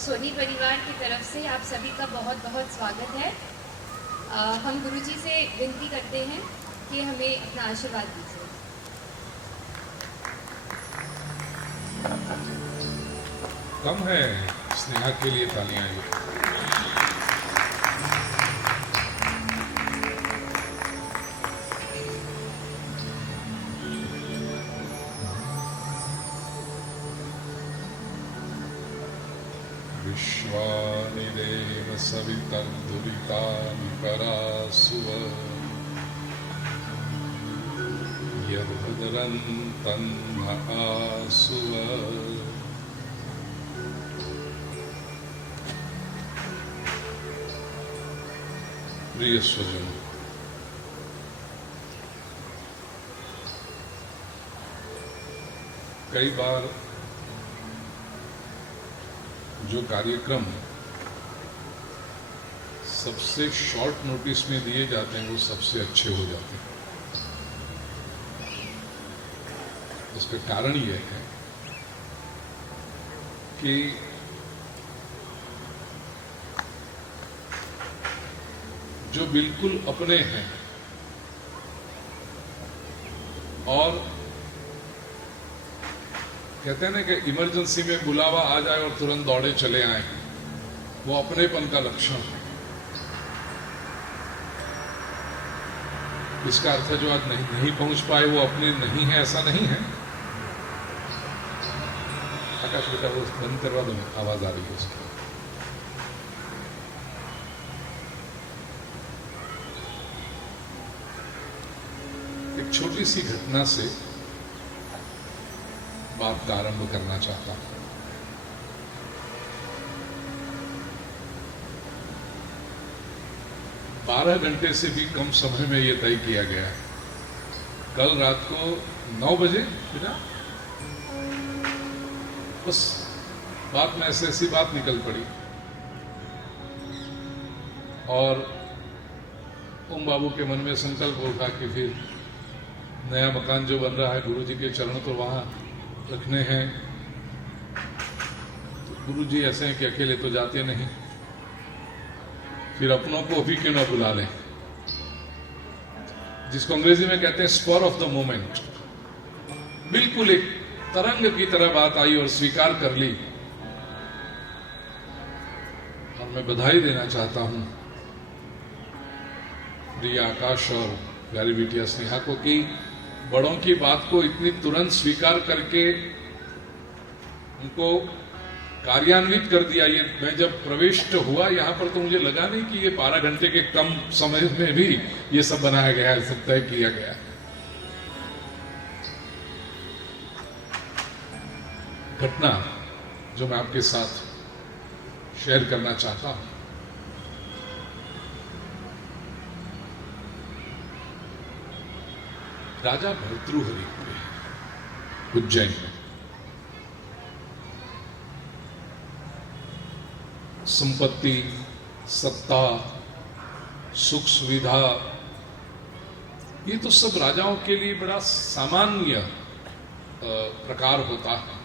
सोनी परिवार की तरफ से आप सभी का बहुत बहुत स्वागत है। हम गुरुजी से विनती करते हैं कि हमें अपना आशीर्वाद दीजिए। कम है स्नेहा के लिए तालियां। विश्वानि देव सवितर्दुरितानि परासुव यद्भद्रन्तं न आसुव। प्रिय स्वजनों, कई बार जो कार्यक्रम सबसे शॉर्ट नोटिस में दिए जाते हैं वो सबसे अच्छे हो जाते हैं। इसका कारण यह है कि जो बिल्कुल अपने हैं और कहते हैं ना कि इमरजेंसी में बुलावा आ जाए और तुरंत दौड़े चले आए, वो अपनेपन का लक्षण है। इसका अर्थ है जो आज नहीं पहुंच पाए वो अपने नहीं है, ऐसा नहीं है। आकाश बेटा वो बंद करवा दो, आवाज आ रही है उसकी। एक छोटी सी घटना से बात का आरंभ करना चाहता हूं। बारह घंटे से भी कम समय में यह तय किया गया है। कल रात को 9 बजे बेटा बस बात में ऐसी बात निकल पड़ी और ओम बाबू के मन में संकल्प उठा कि फिर नया मकान जो बन रहा है गुरुजी के चरण तो वहां रखने हैं। तो गुरुजी ऐसे हैं कि अकेले तो जाते नहीं, फिर अपनों को भी क्यों ना बुला लें, जिसको अंग्रेजी में कहते हैं स्पर ऑफ द मोमेंट। बिल्कुल एक तरंग की तरह बात आई और स्वीकार कर ली। और मैं बधाई देना चाहता हूं प्रिय आकाश और प्यारी बिटिया स्नेहा को कि बड़ों की बात को इतनी तुरंत स्वीकार करके उनको कार्यान्वित कर दिया। ये मैं जब प्रविष्ट हुआ यहाँ पर तो मुझे लगा नहीं कि ये 12 घंटे के कम समय में भी ये सब बनाया गया है, सब तय किया गया है। घटना जो मैं आपके साथ शेयर करना चाहता हूं, राजा भर्तृहरि के उज्जैन में संपत्ति, सत्ता, सुख सुविधा, ये तो सब राजाओं के लिए बड़ा सामान्य प्रकार होता है।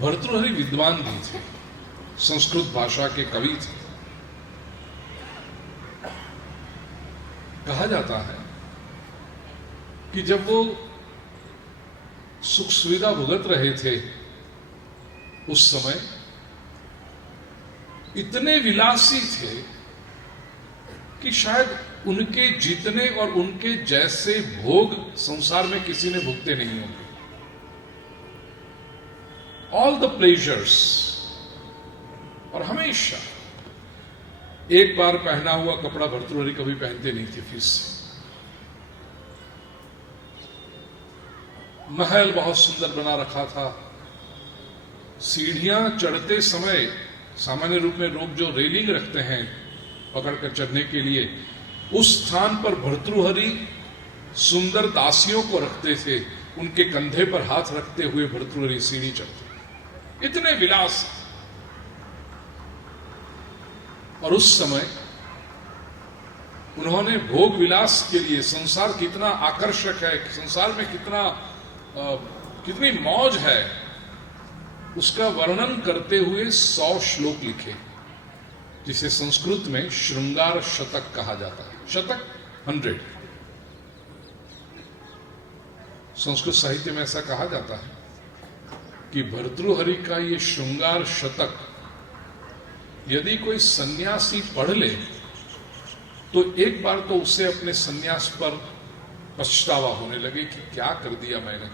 भर्तृहरि विद्वान भी थे, संस्कृत भाषा के कवि थे। कहा जाता है कि जब वो सुख सुविधा भुगत रहे थे उस समय इतने विलासी थे कि शायद उनके जितने और उनके जैसे भोग संसार में किसी ने भुगते नहीं होंगे। ऑल द प्लेजर्स, और हमेशा एक बार पहना हुआ कपड़ा भर्तृहरि कभी पहनते नहीं थे फिर से। महल बहुत सुंदर बना रखा था। सीढ़ियां चढ़ते समय सामान्य रूप में लोग जो रेलिंग रखते हैं पकड़कर चढ़ने के लिए, उस स्थान पर भर्तृहरि सुंदर दासियों को रखते थे। उनके कंधे पर हाथ रखते हुए भर्तृहरि सीढ़ी चढ़ते। इतने विलास। और उस समय उन्होंने भोग विलास के लिए, संसार कितना आकर्षक है, संसार में कितनी मौज है, उसका वर्णन करते हुए 100 श्लोक लिखे, जिसे संस्कृत में श्रृंगार शतक कहा जाता है। शतक 100। संस्कृत साहित्य में ऐसा कहा जाता है कि भर्तृहरि का ये श्रृंगार शतक यदि कोई सन्यासी पढ़ ले तो एक बार तो उसे अपने सन्यास पर पछतावा होने लगे कि क्या कर दिया मैंने।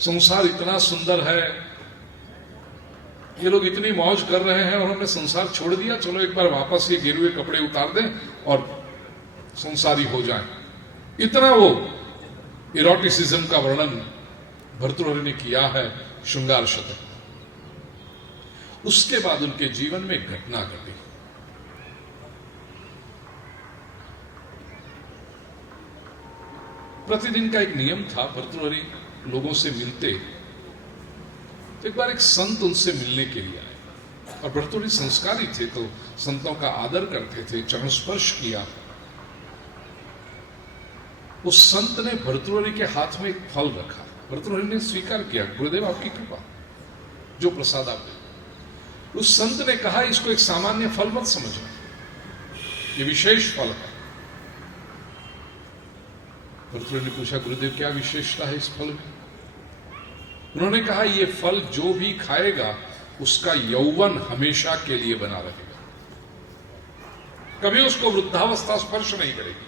संसार इतना सुंदर है, ये लोग इतनी मौज कर रहे हैं और हमने संसार छोड़ दिया, चलो एक बार वापस ये गिरे हुए कपड़े उतार दें और संसारी हो जाएं। इतना वो इरोटिसिज्म का वर्णन भर्तृहरि ने किया है श्रृंगार शतक। उसके बाद उनके जीवन में एक घटना घटी। प्रतिदिन का एक नियम था, भर्तृहरि लोगों से मिलते तो एक बार एक संत उनसे मिलने के लिए आए और भर्तृहरि संस्कारी थे तो संतों का आदर करते थे, चरण स्पर्श किया। उस संत ने भर्तृहरि के हाथ में एक फल रखा। भर्तृहरि ने स्वीकार किया, गुरुदेव आपकी कृपा, जो प्रसाद आप दे। उस संत ने कहा, इसको एक सामान्य फल मत समझो, ये विशेष फल है। भर्तृहरि ने पूछा, गुरुदेव क्या विशेषता है इस फल में? उन्होंने कहा, ये फल जो भी खाएगा उसका यौवन हमेशा के लिए बना रहेगा, कभी उसको वृद्धावस्था स्पर्श नहीं करेगी।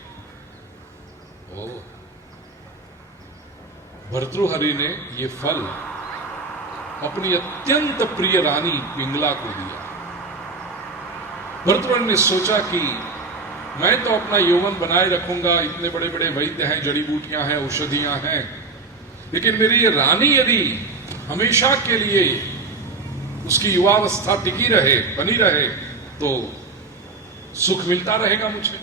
भर्तृहरि ने ये फल अपनी अत्यंत प्रिय रानी पिंगला को दिया। भर्तृहरि ने सोचा कि मैं तो अपना यौवन बनाए रखूंगा, इतने बड़े बड़े वैद्य हैं, जड़ी बूटियां हैं, औषधियां हैं, लेकिन मेरी ये रानी यदि हमेशा के लिए उसकी युवावस्था टिकी रहे, बनी रहे, तो सुख मिलता रहेगा मुझे।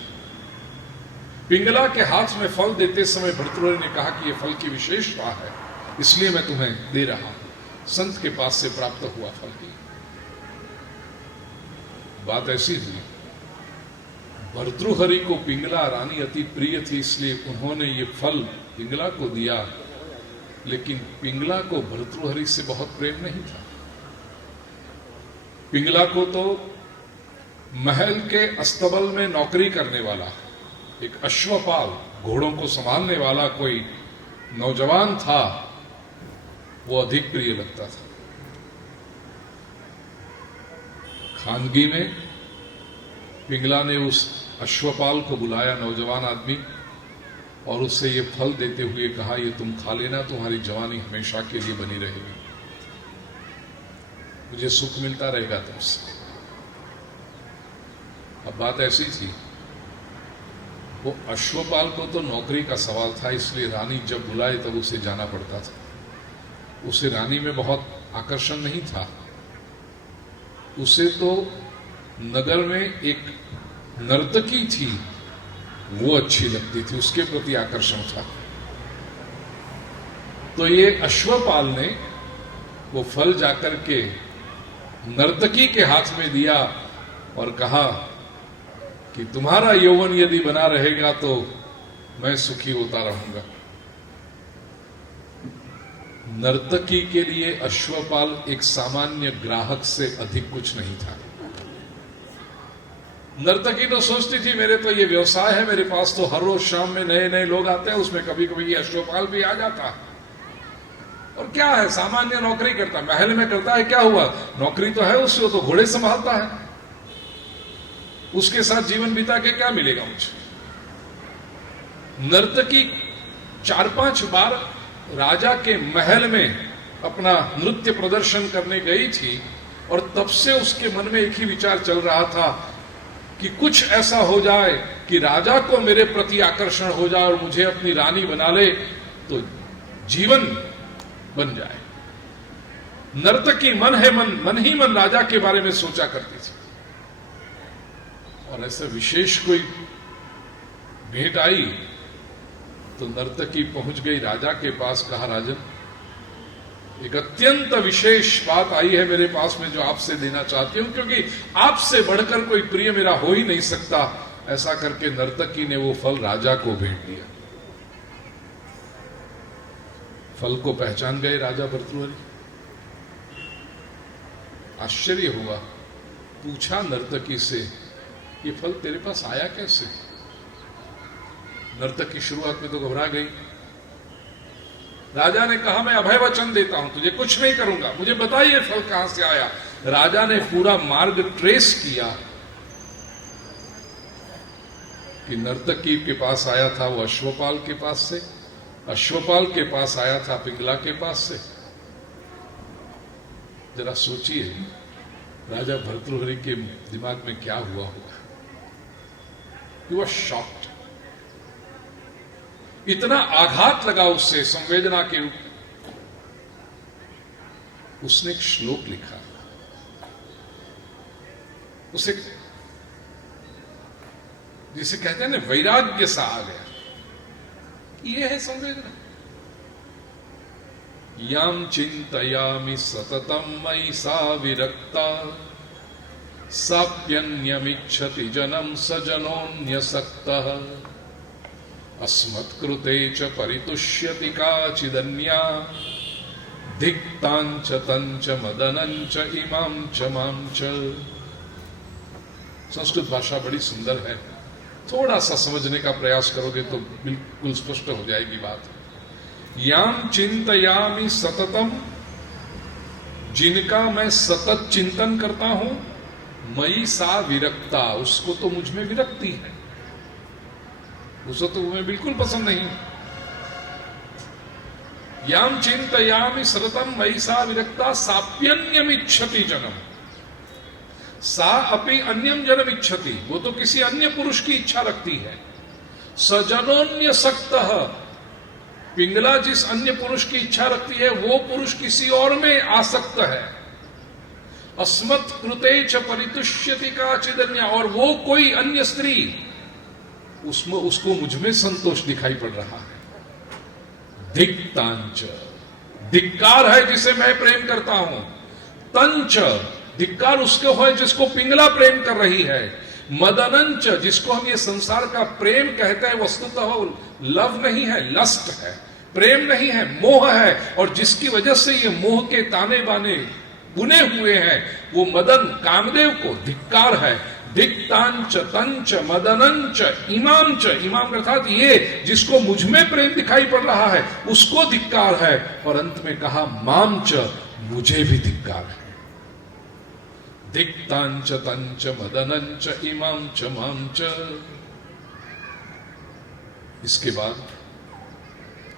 पिंगला के हाथ में फल देते समय भर्तृहरि ने कहा कि यह फल की विशेषता है, इसलिए मैं तुम्हें दे रहा हूं। संत के पास से प्राप्त हुआ फल की बात ऐसी हुई, भर्तृहरि को पिंगला रानी अति प्रिय थी, इसलिए उन्होंने ये फल पिंगला को दिया, लेकिन पिंगला को भर्तृहरि से बहुत प्रेम नहीं था। पिंगला को तो महल के अस्तबल में नौकरी करने वाला एक अश्वपाल, घोड़ों को संभालने वाला कोई नौजवान था, वो अधिक प्रिय लगता था। खानगी में पिंगला ने उस अश्वपाल को बुलाया, नौजवान आदमी, और उससे ये फल देते हुए कहा, ये तुम खा लेना, तुम्हारी जवानी हमेशा के लिए बनी रहेगी, मुझे सुख मिलता रहेगा तुमसे। अब बात ऐसी थी, वो अश्वपाल को तो नौकरी का सवाल था, इसलिए रानी जब बुलाए तब उसे जाना पड़ता था। उसे रानी में बहुत आकर्षण नहीं था, उसे तो नगर में एक नर्तकी थी वो अच्छी लगती थी, उसके प्रति आकर्षण था। तो ये अश्वपाल ने वो फल जाकर के नर्तकी के हाथ में दिया और कहा कि तुम्हारा यौवन यदि बना रहेगा तो मैं सुखी होता रहूंगा। नर्तकी के लिए अश्वपाल एक सामान्य ग्राहक से अधिक कुछ नहीं था। नर्तकी तो सोचती थी मेरे तो ये व्यवसाय है, मेरे पास तो हर रोज शाम में नए नए लोग आते हैं, उसमें कभी कभी ये अश्वपाल भी आ जाता है। और क्या है, सामान्य नौकरी करता है, महल में करता है, क्या हुआ, नौकरी तो है उससे, तो घोड़े संभालता है, उसके साथ जीवन बिता के क्या मिलेगा मुझे। नर्तकी 4-5 बार राजा के महल में अपना नृत्य प्रदर्शन करने गई थी और तब से उसके मन में एक ही विचार चल रहा था कि कुछ ऐसा हो जाए कि राजा को मेरे प्रति आकर्षण हो जाए और मुझे अपनी रानी बना ले तो जीवन बन जाए। नर्तकी मन है मन ही मन राजा के बारे में सोचा करती थी। और ऐसा विशेष कोई भेंट आई तो नर्तकी पहुंच गई राजा के पास, कहा राजन एक अत्यंत विशेष बात आई है मेरे पास में जो आपसे देना चाहती हूं, क्योंकि आपसे बढ़कर कोई प्रिय मेरा हो ही नहीं सकता। ऐसा करके नर्तकी ने वो फल राजा को भेंट दिया। फल को पहचान गए राजा भर्तृहरि, आश्चर्य हुआ, पूछा नर्तकी से, ये फल तेरे पास आया कैसे? नर्तकी शुरुआत में तो घबरा गई। राजा ने कहा, मैं अभय वचन देता हूं, तुझे कुछ नहीं करूंगा, मुझे बताइए फल कहां से आया। राजा ने पूरा मार्ग ट्रेस किया कि नर्तकी के पास आया था वो अश्वपाल के पास से, अश्वपाल के पास आया था पिंगला के पास से। जरा सोचिए राजा भर्तृहरि के दिमाग में क्या हुआ होगा। He was shocked। इतना आघात लगा उससे संवेदना के रूप। उसने एक श्लोक लिखा, उसे जिसे कहते हैं ना वैराग्य सा आ गया। ये है संवेदना। याम चिंतयामि सततम मयि सा विरक्ता साप्यन्यमिच्छति जनम सजनोन्यसक्तः अस्मत्कृते च परितुष्यति काचिदन्या धिक्तांच तंच मदनंच इमां च मां च। संस्कृत भाषा बड़ी सुंदर है, थोड़ा सा समझने का प्रयास करोगे तो बिल्कुल स्पष्ट हो जाएगी बात। याम चिंतयामि सततम, जिनका मैं सतत चिंतन करता हूं, मयि सा विरक्ता, उसको तो मुझ में विरक्ति है, उसे तो मैं बिल्कुल पसंद नहीं। याम चिंतयामि सततम मयि सा विरक्ता साप्यन्यमिच्छति जनम, सा अपि अन्यम जनम इच्छति, वो तो किसी अन्य पुरुष की इच्छा रखती है। सजनोन्यसक्तः, पिंगला जिस अन्य पुरुष की इच्छा रखती है वो पुरुष किसी और में आसक्त है। अस्मत् कृते च परितुष्यति काचिदन्य, और वो कोई अन्य स्त्री, उसमें उसको मुझ में संतोष दिखाई पड़ रहा है। धिक्तांच, धिक्कार है जिसे मैं प्रेम करता हूं। तंच, धिक्कार उसको है जिसको पिंगला प्रेम कर रही है। मदनंच, जिसको हम ये संसार का प्रेम कहते हैं, वस्तुतः लव नहीं है, लस्ट है, प्रेम नहीं है, मोह है। और जिसकी वजह से ये मोह के ताने बाने बुने हुए हैं, वो मदन कामदेव को धिक्कार है। धिक्तांच तंच मदनंच इमाम च, इमाम अर्थात ये जिसको मुझ में प्रेम दिखाई पड़ रहा है उसको धिक्कार है। और अंत में कहा माम च, मुझे भी धिक्कार है। धिक्तांच तंच मदनंच इमाम च माम च। इसके बाद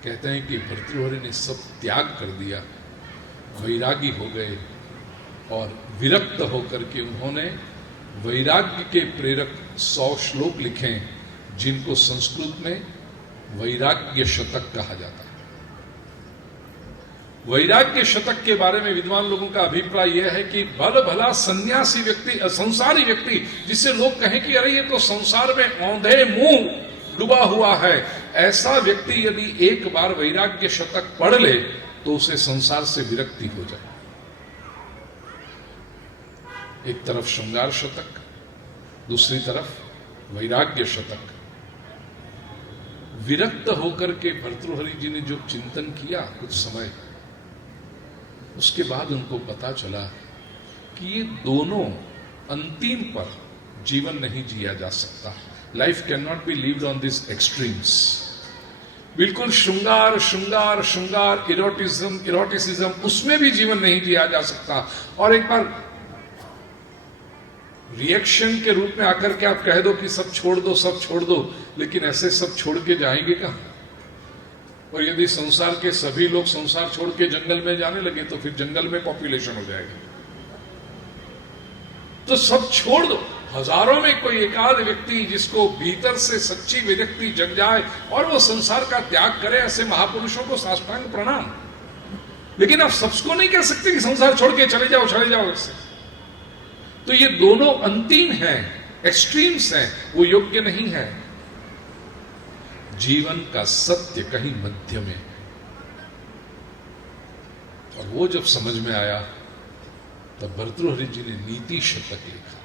कहते हैं कि भर्तृहरि ने सब त्याग कर दिया, वैरागी हो गए, और विरक्त होकर के उन्होंने वैराग्य के प्रेरक 100 श्लोक लिखे, जिनको संस्कृत में वैराग्य शतक कहा जाता है। वैराग्य शतक के बारे में विद्वान लोगों का अभिप्राय यह है कि भल भला सन्यासी व्यक्ति, संसारी व्यक्ति, जिससे लोग कहें कि अरे ये तो संसार में औंधे मुंह डूबा हुआ है, ऐसा व्यक्ति यदि एक बार वैराग्य शतक पढ़ ले तो उसे संसार से विरक्ति हो जाए। एक तरफ श्रृंगार शतक, दूसरी तरफ वैराग्य शतक। विरक्त होकर के भर्तृहरि जी ने जो चिंतन किया कुछ समय, उसके बाद उनको पता चला कि ये दोनों अंतिम पर जीवन नहीं जिया जा सकता। Life can not be lived on this extremes. बिल्कुल श्रृंगार श्रृंगार श्रृंगार, इरोटिज्म इरोटिसिज्म, उसमें भी जीवन नहीं जिया जा सकता। और एक बार रिएक्शन के रूप में आकर के आप कह दो कि सब छोड़ दो, सब छोड़ दो, लेकिन ऐसे सब छोड़ के जाएंगे कहां? और यदि संसार के सभी लोग संसार छोड़ के जंगल में जाने लगे तो फिर जंगल में पॉपुलेशन हो जाएगी। तो सब छोड़ दो। हजारों में कोई एकाध व्यक्ति जिसको भीतर से सच्ची विरक्ति जग जाए और वो संसार का त्याग करे, ऐसे महापुरुषों को साष्टांग प्रणाम। लेकिन आप सबको नहीं कह सकते कि संसार छोड़ के चले जाओ इससे। तो ये दोनों अंतिम हैं, एक्सट्रीम्स हैं, वो योग्य नहीं है। जीवन का सत्य कहीं मध्य में। और वो जब समझ में आया तब भर्तृहरि जी ने नीति शतक लिखा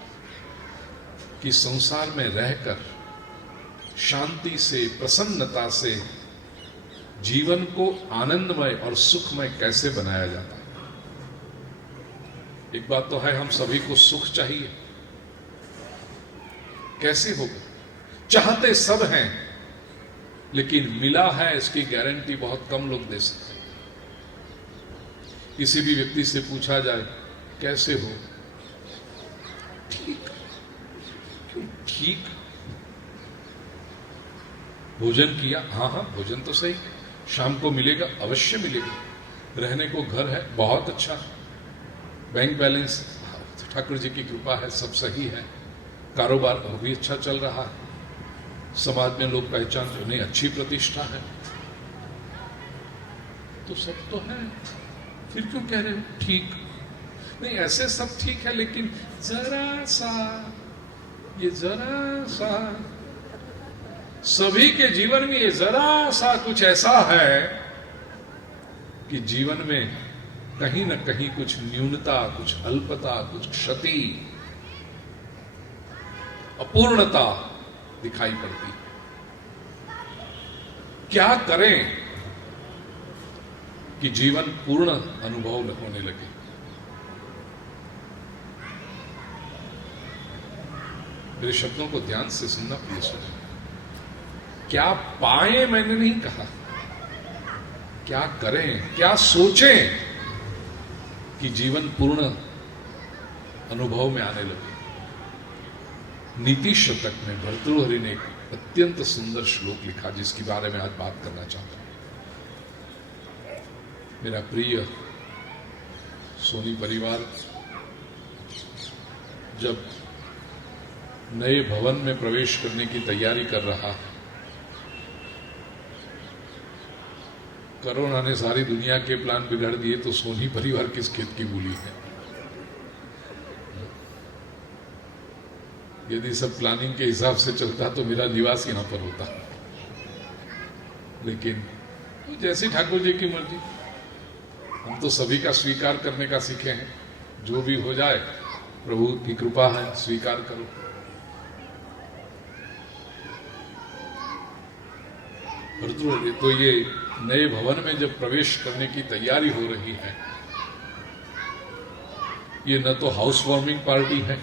कि संसार में रहकर शांति से, प्रसन्नता से जीवन को आनंदमय और सुखमय कैसे बनाया जाता है। एक बात तो है, हम सभी को सुख चाहिए। कैसे होगा? चाहते सब हैं, लेकिन मिला है इसकी गारंटी बहुत कम लोग दे सकते हैं। किसी भी व्यक्ति से पूछा जाए कैसे हो, ठीक। क्यों ठीक? भोजन किया? हाँ हाँ, भोजन तो सही। शाम को मिलेगा? अवश्य मिलेगा। रहने को घर है? बहुत अच्छा। Bank balance? ठाकुर जी की कृपा है, सब सही है। कारोबार भी अच्छा चल रहा है। समाज में लोग पहचान, उन्हें अच्छी प्रतिष्ठा है। तो सब तो है, फिर क्यों कह रहे हो ठीक? नहीं, ऐसे सब ठीक है, लेकिन जरा सा, ये जरा सा, सभी के जीवन में ये जरा सा कुछ ऐसा है कि जीवन में कहीं न कहीं कुछ न्यूनता, कुछ अल्पता, कुछ क्षति, अपूर्णता दिखाई पड़ती। क्या करें कि जीवन पूर्ण अनुभव होने लगे? मेरे शब्दों को ध्यान से सुनना प्लीज। क्या पाए मैंने नहीं कहा, क्या करें, क्या सोचें कि जीवन पूर्ण अनुभव में आने लगे। नीति शतक में भर्तृहरि ने एक अत्यंत सुंदर श्लोक लिखा, जिसके बारे में आज बात करना चाहता हूं। मेरा प्रिय सोनी परिवार जब नए भवन में प्रवेश करने की तैयारी कर रहा है, कोरोना ने सारी दुनिया के प्लान बिगाड़ दिए, तो सोनी परिवार किस खेत की मूली है? यदि सब प्लानिंग के हिसाब से चलता तो मेरा निवास यहां पर होता, लेकिन जैसी ठाकुर जी की मर्जी। हम तो सभी का स्वीकार करने का सीखे हैं। जो भी हो जाए, प्रभु की कृपा है, स्वीकार करो। तो ये नए भवन में जब प्रवेश करने की तैयारी हो रही है, ये न तो हाउस वार्मिंग पार्टी है,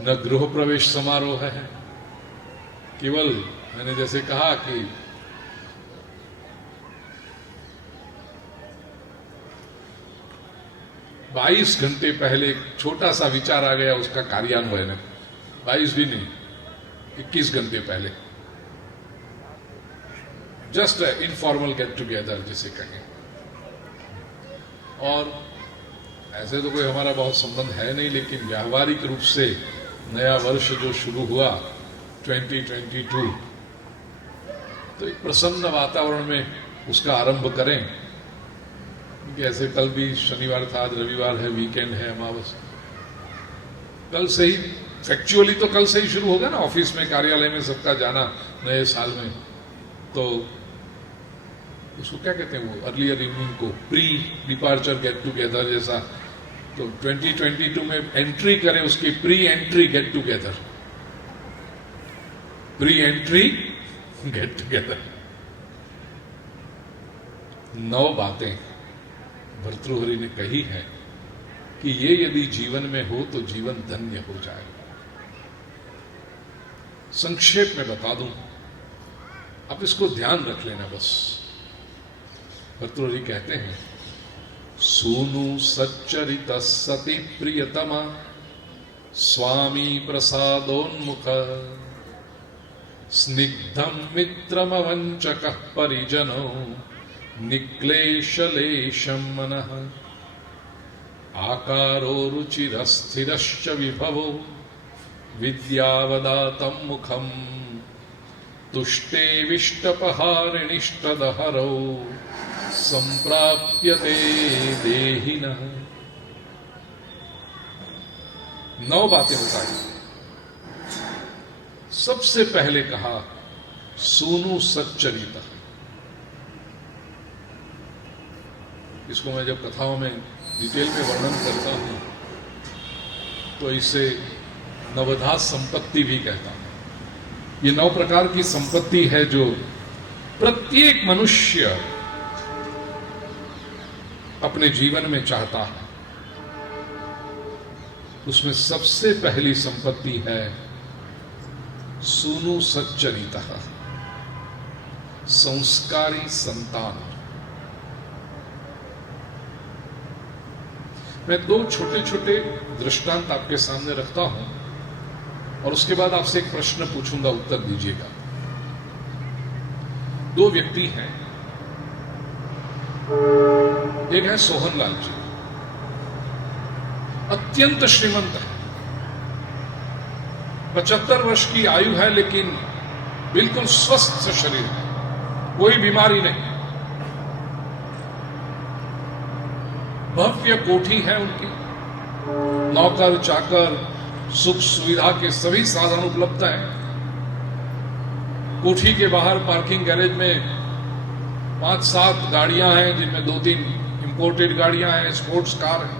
न गृह प्रवेश समारोह है। केवल मैंने जैसे कहा कि बाईस घंटे पहले एक छोटा सा विचार आ गया, उसका कार्यान्वयन है। 22 भी नहीं, 21 घंटे पहले, जस्ट इनफॉर्मल गेट टुगेदर जिसे कहें। और ऐसे तो कोई हमारा बहुत संबंध है नहीं, लेकिन व्यावहारिक रूप से नया वर्ष जो शुरू हुआ 2022, तो एक प्रसन्न वातावरण में उसका आरंभ करें। क्योंकि ऐसे कल भी शनिवार था, आज रविवार है, वीकेंड है, अमावस। कल से ही फैक्चुअली तो कल से ही शुरू होगा ना, ऑफिस में, कार्यालय में सबका जाना नए साल में। तो उसको क्या कहते हैं, वो अर्लियर इवनिंग को प्री डिपार्चर गेट टुगेदर जैसा। तो 2022 में एंट्री करें, उसकी pre entry get together, pre entry get together. 9 बातें भर्तृहरि ने कही है कि ये यदि जीवन में हो तो जीवन धन्य हो जाए। संक्षेप में बता दूं, आप इसको ध्यान रख लेना बस। भर्तृहरि कहते हैं, सूनु सच्चरित सति प्रियतमा स्वामी प्रसादोन्मुख स्निग्धम मित्रमवंचकः परिजनो निक्लेशलेशं मनः आकारो रुचिरस्थिरश्च विभवो विद्यावदातं मुखं तुष्टे विष्टपहारिणिष्टदहरौ संप्राप्यते देहिनः। 9 बातें बताई। सबसे पहले कहा सूनु सच्चरिता। इसको मैं जब कथाओं में डिटेल में वर्णन करता हूं तो इसे नवधा संपत्ति भी कहता हूं। ये 9 प्रकार की संपत्ति है जो प्रत्येक मनुष्य अपने जीवन में चाहता है। उसमें सबसे पहली संपत्ति है सूनु सच्चरिता, संस्कारी संतान। मैं दो छोटे छोटे दृष्टांत आपके सामने रखता हूं और उसके बाद आपसे एक प्रश्न पूछूंगा, उत्तर दीजिएगा। दो व्यक्ति हैं, एक है सोहनलाल जी, अत्यंत श्रीमंत है, 75 वर्ष की आयु है, लेकिन बिल्कुल स्वस्थ शरीर है, कोई बीमारी नहीं। भव्य कोठी है उनकी, नौकर चाकर, सुख सुविधा के सभी साधन उपलब्ध हैं। कोठी के बाहर पार्किंग गैरेज में 5-7 गाड़ियां हैं, जिनमें 2-3 इंपोर्टेड गाड़ियां हैं, स्पोर्ट्स कार है।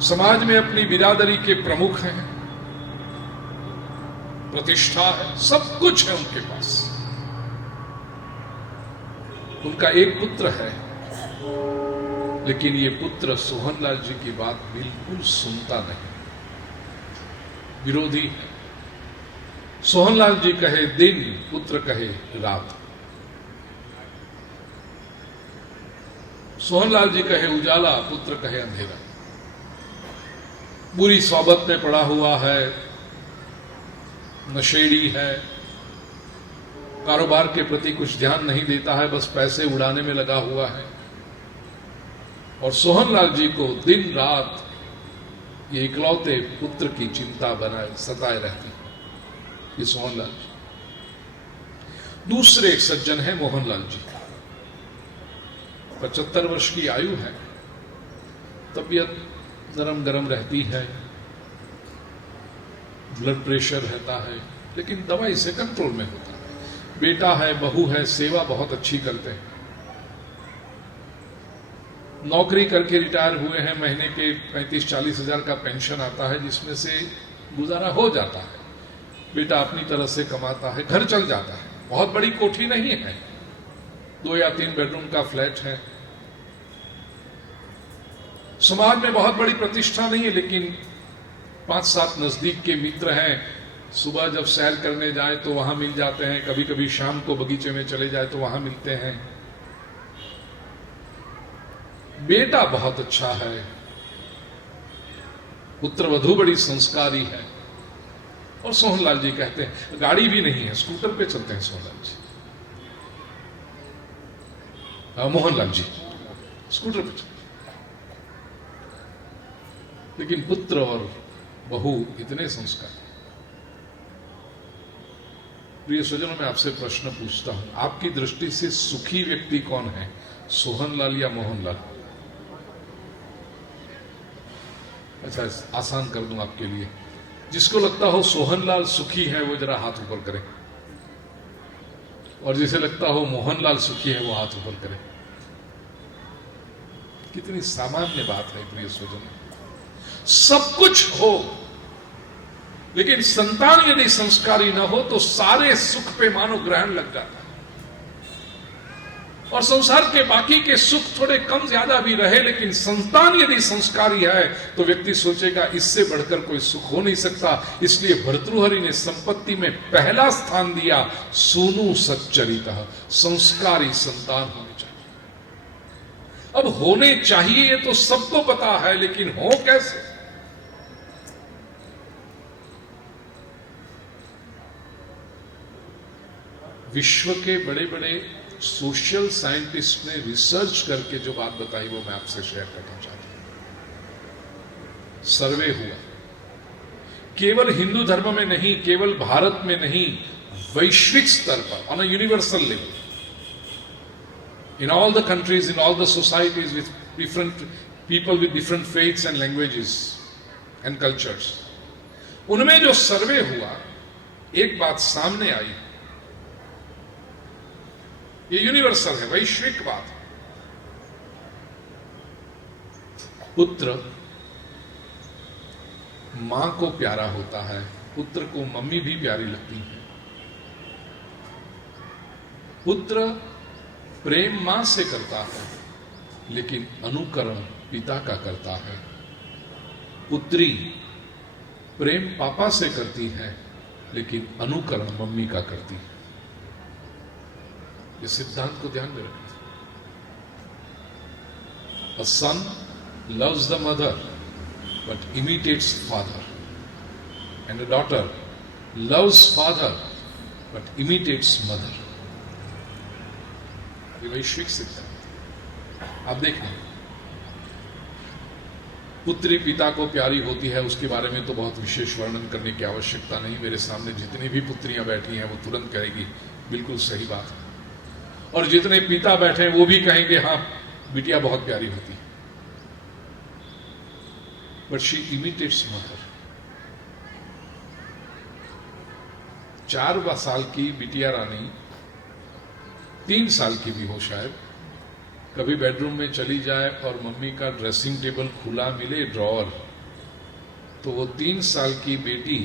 समाज में अपनी बिरादरी के प्रमुख हैं, प्रतिष्ठा है, सब कुछ है उनके पास। उनका एक पुत्र है, लेकिन ये पुत्र सोहनलाल जी की बात बिल्कुल सुनता नहीं, विरोधी है। सोहनलाल जी कहे दिन, पुत्र कहे रात। सोहनलाल जी कहे उजाला, पुत्र कहे अंधेरा। बुरी सोबत में पड़ा हुआ है, नशेड़ी है, कारोबार के प्रति कुछ ध्यान नहीं देता है, बस पैसे उड़ाने में लगा हुआ है। और सोहनलाल जी को दिन रात ये इकलौते पुत्र की चिंता बनाए सताए रहती है, ये सोहनलाल जी। दूसरे एक सज्जन है मोहनलाल जी, 75 वर्ष की आयु है, तबीयत नरम गरम रहती है, ब्लड प्रेशर रहता है, लेकिन दवाई से कंट्रोल में होता है। बेटा है, बहू है, सेवा बहुत अच्छी करते हैं। नौकरी करके रिटायर हुए हैं, महीने के 35-40 हजार का पेंशन आता है, जिसमें से गुजारा हो जाता है। बेटा अपनी तरह से कमाता है, घर चल जाता है। बहुत बड़ी कोठी नहीं है, 2 या 3 बेडरूम का फ्लैट है। समाज में बहुत बड़ी प्रतिष्ठा नहीं है, लेकिन 5-7 नजदीक के मित्र हैं। सुबह जब सैर करने जाए तो वहां मिल जाते हैं, कभी कभी शाम को बगीचे में चले जाए तो वहां मिलते हैं। बेटा बहुत अच्छा है, पुत्रवधू बड़ी संस्कारी है। और सोहनलाल जी कहते हैं, गाड़ी भी नहीं है, स्कूटर पे चलते हैं सोहनलाल जी, मोहनलाल जी स्कूटर पे चलते, लेकिन पुत्र और बहू इतने संस्कार। प्रिय स्वजनों, मैं आपसे प्रश्न पूछता हूं, आपकी दृष्टि से सुखी व्यक्ति कौन है, सोहनलाल या मोहनलाल? अच्छा, आसान कर दूं आपके लिए। जिसको लगता हो सोहनलाल सुखी है वो जरा हाथ ऊपर करे, और जिसे लगता हो मोहनलाल सुखी है वो हाथ ऊपर करे। कितनी सामान्य बात है प्रिय स्वजन। सब कुछ हो, लेकिन संतान यदि संस्कारी ना हो तो सारे सुख पे मानो ग्रहण लग जाता है। और संसार के बाकी के सुख थोड़े कम ज्यादा भी रहे, लेकिन संतान यदि संस्कारी है तो व्यक्ति सोचेगा इससे बढ़कर कोई सुख हो नहीं सकता। इसलिए भर्तृहरि ने संपत्ति में पहला स्थान दिया सूनु सच्चरिता, संस्कारी संतान होने चाहिए। अब होने चाहिए ये तो सबको पता है, लेकिन हो कैसे? विश्व के बड़े बड़े सोशल साइंटिस्ट ने रिसर्च करके जो बात बताई वो मैं आपसे शेयर करना चाहता हूं। सर्वे हुआ, केवल हिंदू धर्म में नहीं, केवल भारत में नहीं, वैश्विक स्तर पर, on a universal level, in all the countries, in all the societies with different people with different faiths and languages and cultures, उनमें जो सर्वे हुआ, एक बात सामने आई, ये यूनिवर्सल है, वैश्विक बात। पुत्र मां को प्यारा होता है, पुत्र को मम्मी भी प्यारी लगती है। पुत्र प्रेम मां से करता है, लेकिन अनुकरण पिता का करता है। पुत्री प्रेम पापा से करती है लेकिन अनुकरण मम्मी का करती है। इस सिद्धांत को ध्यान में रखें। A son loves the mother but imitates father, and a daughter loves father but imitates mother. ये वैश्विक सिद्धांत आप देखें। पुत्री पिता को प्यारी होती है, उसके बारे में तो बहुत विशेष वर्णन करने की आवश्यकता नहीं। मेरे सामने जितनी भी पुत्रियां बैठी हैं वो तुरंत कहेगी बिल्कुल सही बात है, और जितने पिता बैठे हैं वो भी कहेंगे हाँ बिटिया बहुत प्यारी होती है। But she imitates mother. 4 साल की बिटिया रानी, 3 साल की भी हो शायद, कभी बेडरूम में चली जाए और मम्मी का ड्रेसिंग टेबल खुला मिले ड्रॉअर, तो वो 3 साल की बेटी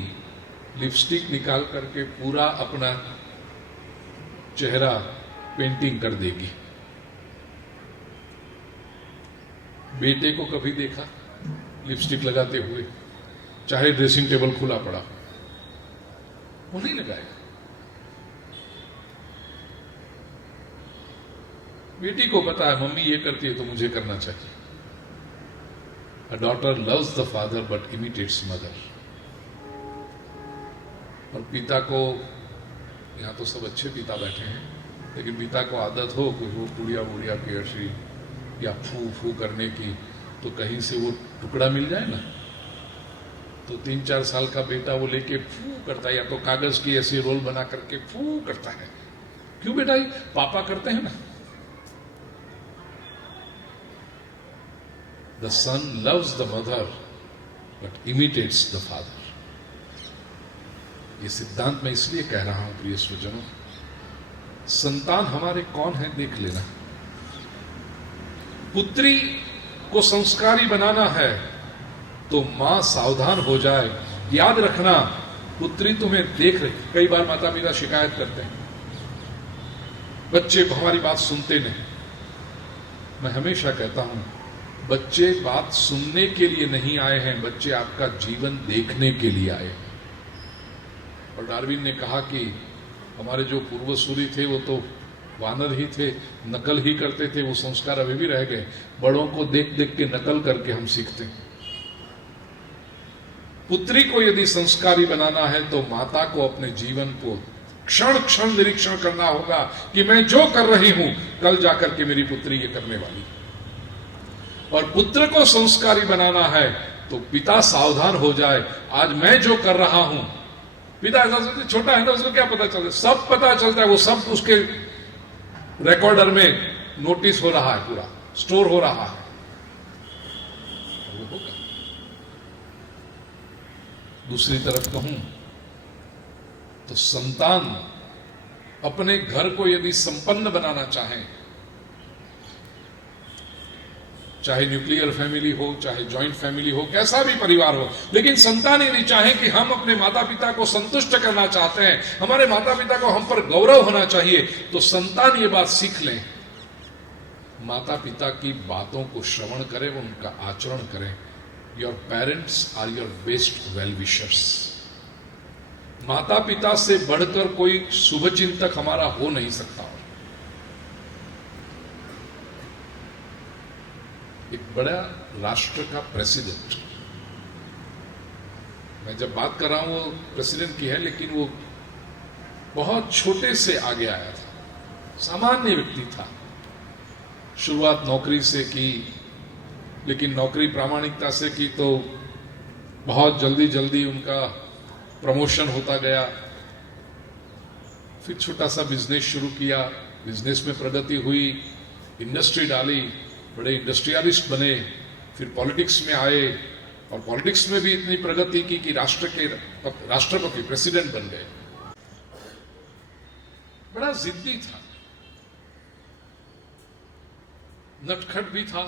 लिपस्टिक निकाल करके पूरा अपना चेहरा पेंटिंग कर देगी। बेटे को कभी देखा लिपस्टिक लगाते हुए, चाहे ड्रेसिंग टेबल खुला पड़ा, वो नहीं लगाएगा। बेटी को पता है मम्मी ये करती है तो मुझे करना चाहिए। A daughter loves the father but imitates mother. और पिता को, यहां तो सब अच्छे पिता बैठे हैं, लेकिन पिता को आदत हो कि वो बुढ़िया बुढ़िया की ऐसी या फू फू करने की, तो कहीं से वो टुकड़ा मिल जाए ना, तो 3-4 साल का बेटा वो लेके फू करता है, या तो कागज की ऐसी रोल बना करके फू करता है। क्यों बेटा? ये पापा करते हैं ना। The son loves the mother but imitates the father. ये सिद्धांत मैं इसलिए कह रहा हूं प्रिय स्वजनों, संतान हमारे कौन है देख लेना। पुत्री को संस्कारी बनाना है तो मां सावधान हो जाए। याद रखना, पुत्री तुम्हें देख रही। कई बार माता पिता शिकायत करते हैं बच्चे हमारी बात सुनते नहीं। मैं हमेशा कहता हूं बच्चे बात सुनने के लिए नहीं आए हैं, बच्चे आपका जीवन देखने के लिए आए। और डार्विन ने कहा कि हमारे जो पूर्वसूरी थे वो तो वानर ही थे, नकल ही करते थे, वो संस्कार अभी भी रह गए। बड़ों को देख देख के नकल करके हम सीखते हैं। पुत्री को यदि संस्कारी बनाना है तो माता को अपने जीवन को क्षण क्षण निरीक्षण करना होगा कि मैं जो कर रही हूं कल जाकर के मेरी पुत्री ये करने वाली। और पुत्र को संस्कारी बनाना है तो पिता सावधान हो जाए, आज मैं जो कर रहा हूं, पिता ऐसा छोटा है ना, उसको क्या पता चलता है? सब पता चलता है, वो सब उसके रिकॉर्डर में नोटिस हो रहा है, पूरा स्टोर हो रहा है। वो होगा। दूसरी तरफ कहूं तो संतान अपने घर को यदि संपन्न बनाना चाहें, चाहे न्यूक्लियर फैमिली हो, चाहे जॉइंट फैमिली हो, कैसा भी परिवार हो, लेकिन संतान यदि चाहे कि हम अपने माता पिता को संतुष्ट करना चाहते हैं, हमारे माता पिता को हम पर गौरव होना चाहिए, तो संतान ये बात सीख लें, माता पिता की बातों को श्रवण करें, उनका आचरण करें। Your parents are your best well wishers. माता पिता से बढ़कर कोई शुभ चिंतक हमारा हो नहीं सकता। एक बड़ा राष्ट्र का प्रेसिडेंट, मैं जब बात कर रहा हूं वो प्रेसिडेंट की है, लेकिन वो बहुत छोटे से आगे आया था, सामान्य व्यक्ति था। शुरुआत नौकरी से की, लेकिन नौकरी प्रामाणिकता से की तो बहुत जल्दी जल्दी उनका प्रमोशन होता गया। फिर छोटा सा बिजनेस शुरू किया, बिजनेस में प्रगति हुई, इंडस्ट्री डाली, बड़े इंडस्ट्रियलिस्ट बने, फिर पॉलिटिक्स में आए और पॉलिटिक्स में भी इतनी प्रगति की कि राष्ट्रपति प्रेसिडेंट बन गए। बड़ा जिद्दी था, नटखट भी था,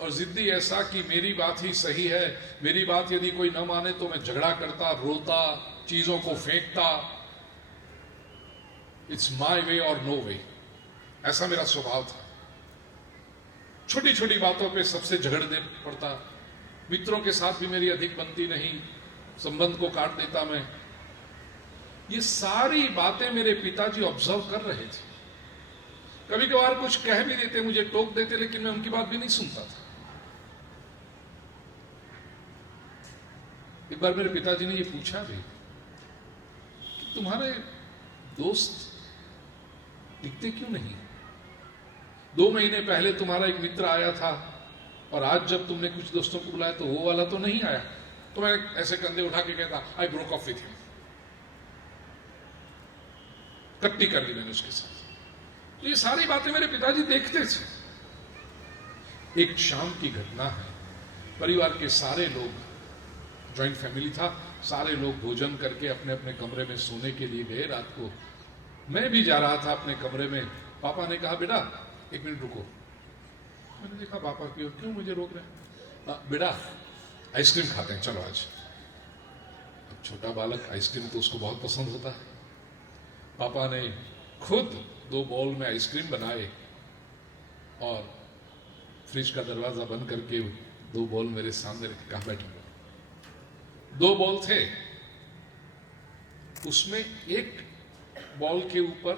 और जिद्दी ऐसा कि मेरी बात ही सही है, मेरी बात यदि कोई न माने तो मैं झगड़ा करता, रोता, चीजों को फेंकता। इट्स माय वे और नो वे, ऐसा मेरा स्वभाव था। छोटी छोटी बातों पे सबसे झगड़ने पड़ता। मित्रों के साथ भी मेरी अधिक बनती नहीं, संबंध को काट देता मैं। ये सारी बातें मेरे पिताजी ऑब्जर्व कर रहे थे। कभी कभार कुछ कह भी देते, मुझे टोक देते, लेकिन मैं उनकी बात भी नहीं सुनता था। एक बार मेरे पिताजी ने ये पूछा भी कि तुम्हारे दोस्त दिखते क्यों नहीं? 2 महीने पहले तुम्हारा एक मित्र आया था और आज जब तुमने कुछ दोस्तों को बुलाया तो वो वाला तो नहीं आया। तो मैं ऐसे कंधे उठा के कहता, I broke of with him, कट्टी कर ली मैंने उसके साथ। तो ये सारी बातें मेरे पिताजी देखते थे। एक शाम की घटना है, परिवार के सारे लोग, जॉइंट फैमिली था, सारे लोग भोजन करके अपने अपने कमरे में सोने के लिए गए। रात को मैं भी जा रहा था अपने कमरे में। पापा ने कहा, बेटा 1 मिनट रुको। मैंने देखा पापा क्यों मुझे रोक रहे हैं? बेटा आइसक्रीम खाते हैं, चलो आज। अब छोटा बालक, आइसक्रीम तो उसको बहुत पसंद होता है। पापा ने खुद 2 बाउल में आइसक्रीम बनाए और फ्रिज का दरवाजा बंद करके 2 बाउल मेरे सामने रखे, कहा बैठो। 2 बाउल थे, उसमें एक बाउल के ऊपर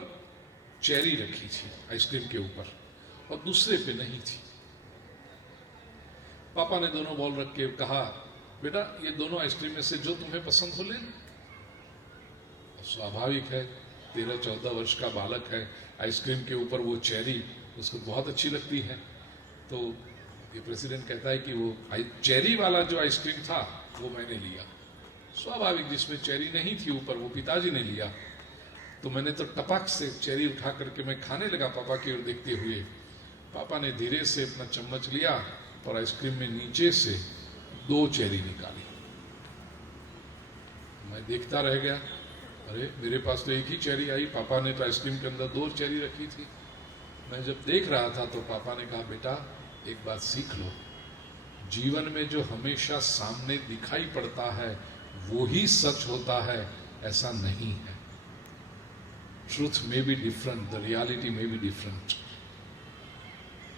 चेरी रखी थी आइसक्रीम के ऊपर और दूसरे पे नहीं थी। पापा ने दोनों बाउल रख के कहा, बेटा ये दोनों आइसक्रीम में से जो तुम्हें पसंद हो ले। स्वाभाविक है, 13-14 वर्ष का बालक है, आइसक्रीम के ऊपर वो चेरी उसको बहुत अच्छी लगती है। तो ये प्रेसिडेंट कहता है कि वो चेरी वाला जो आइसक्रीम था वो मैंने लिया। स्वाभाविक, जिसमें चेरी नहीं थी ऊपर, वो पिताजी ने लिया। तो मैंने तो टपक से चेरी उठा करके मैं खाने लगा पापा की ओर देखते हुए। पापा ने धीरे से अपना चम्मच लिया और आइसक्रीम में नीचे से 2 चेरी निकाली। मैं देखता रह गया, अरे मेरे पास तो एक ही चेरी आई, पापा ने तो आइसक्रीम के अंदर 2 चेरी रखी थी। मैं जब देख रहा था तो पापा ने कहा, बेटा एक बात सीख लो, जीवन में जो हमेशा सामने दिखाई पड़ता है वो ही सच होता है, ऐसा नहीं है। Truth may be different, the reality may be different.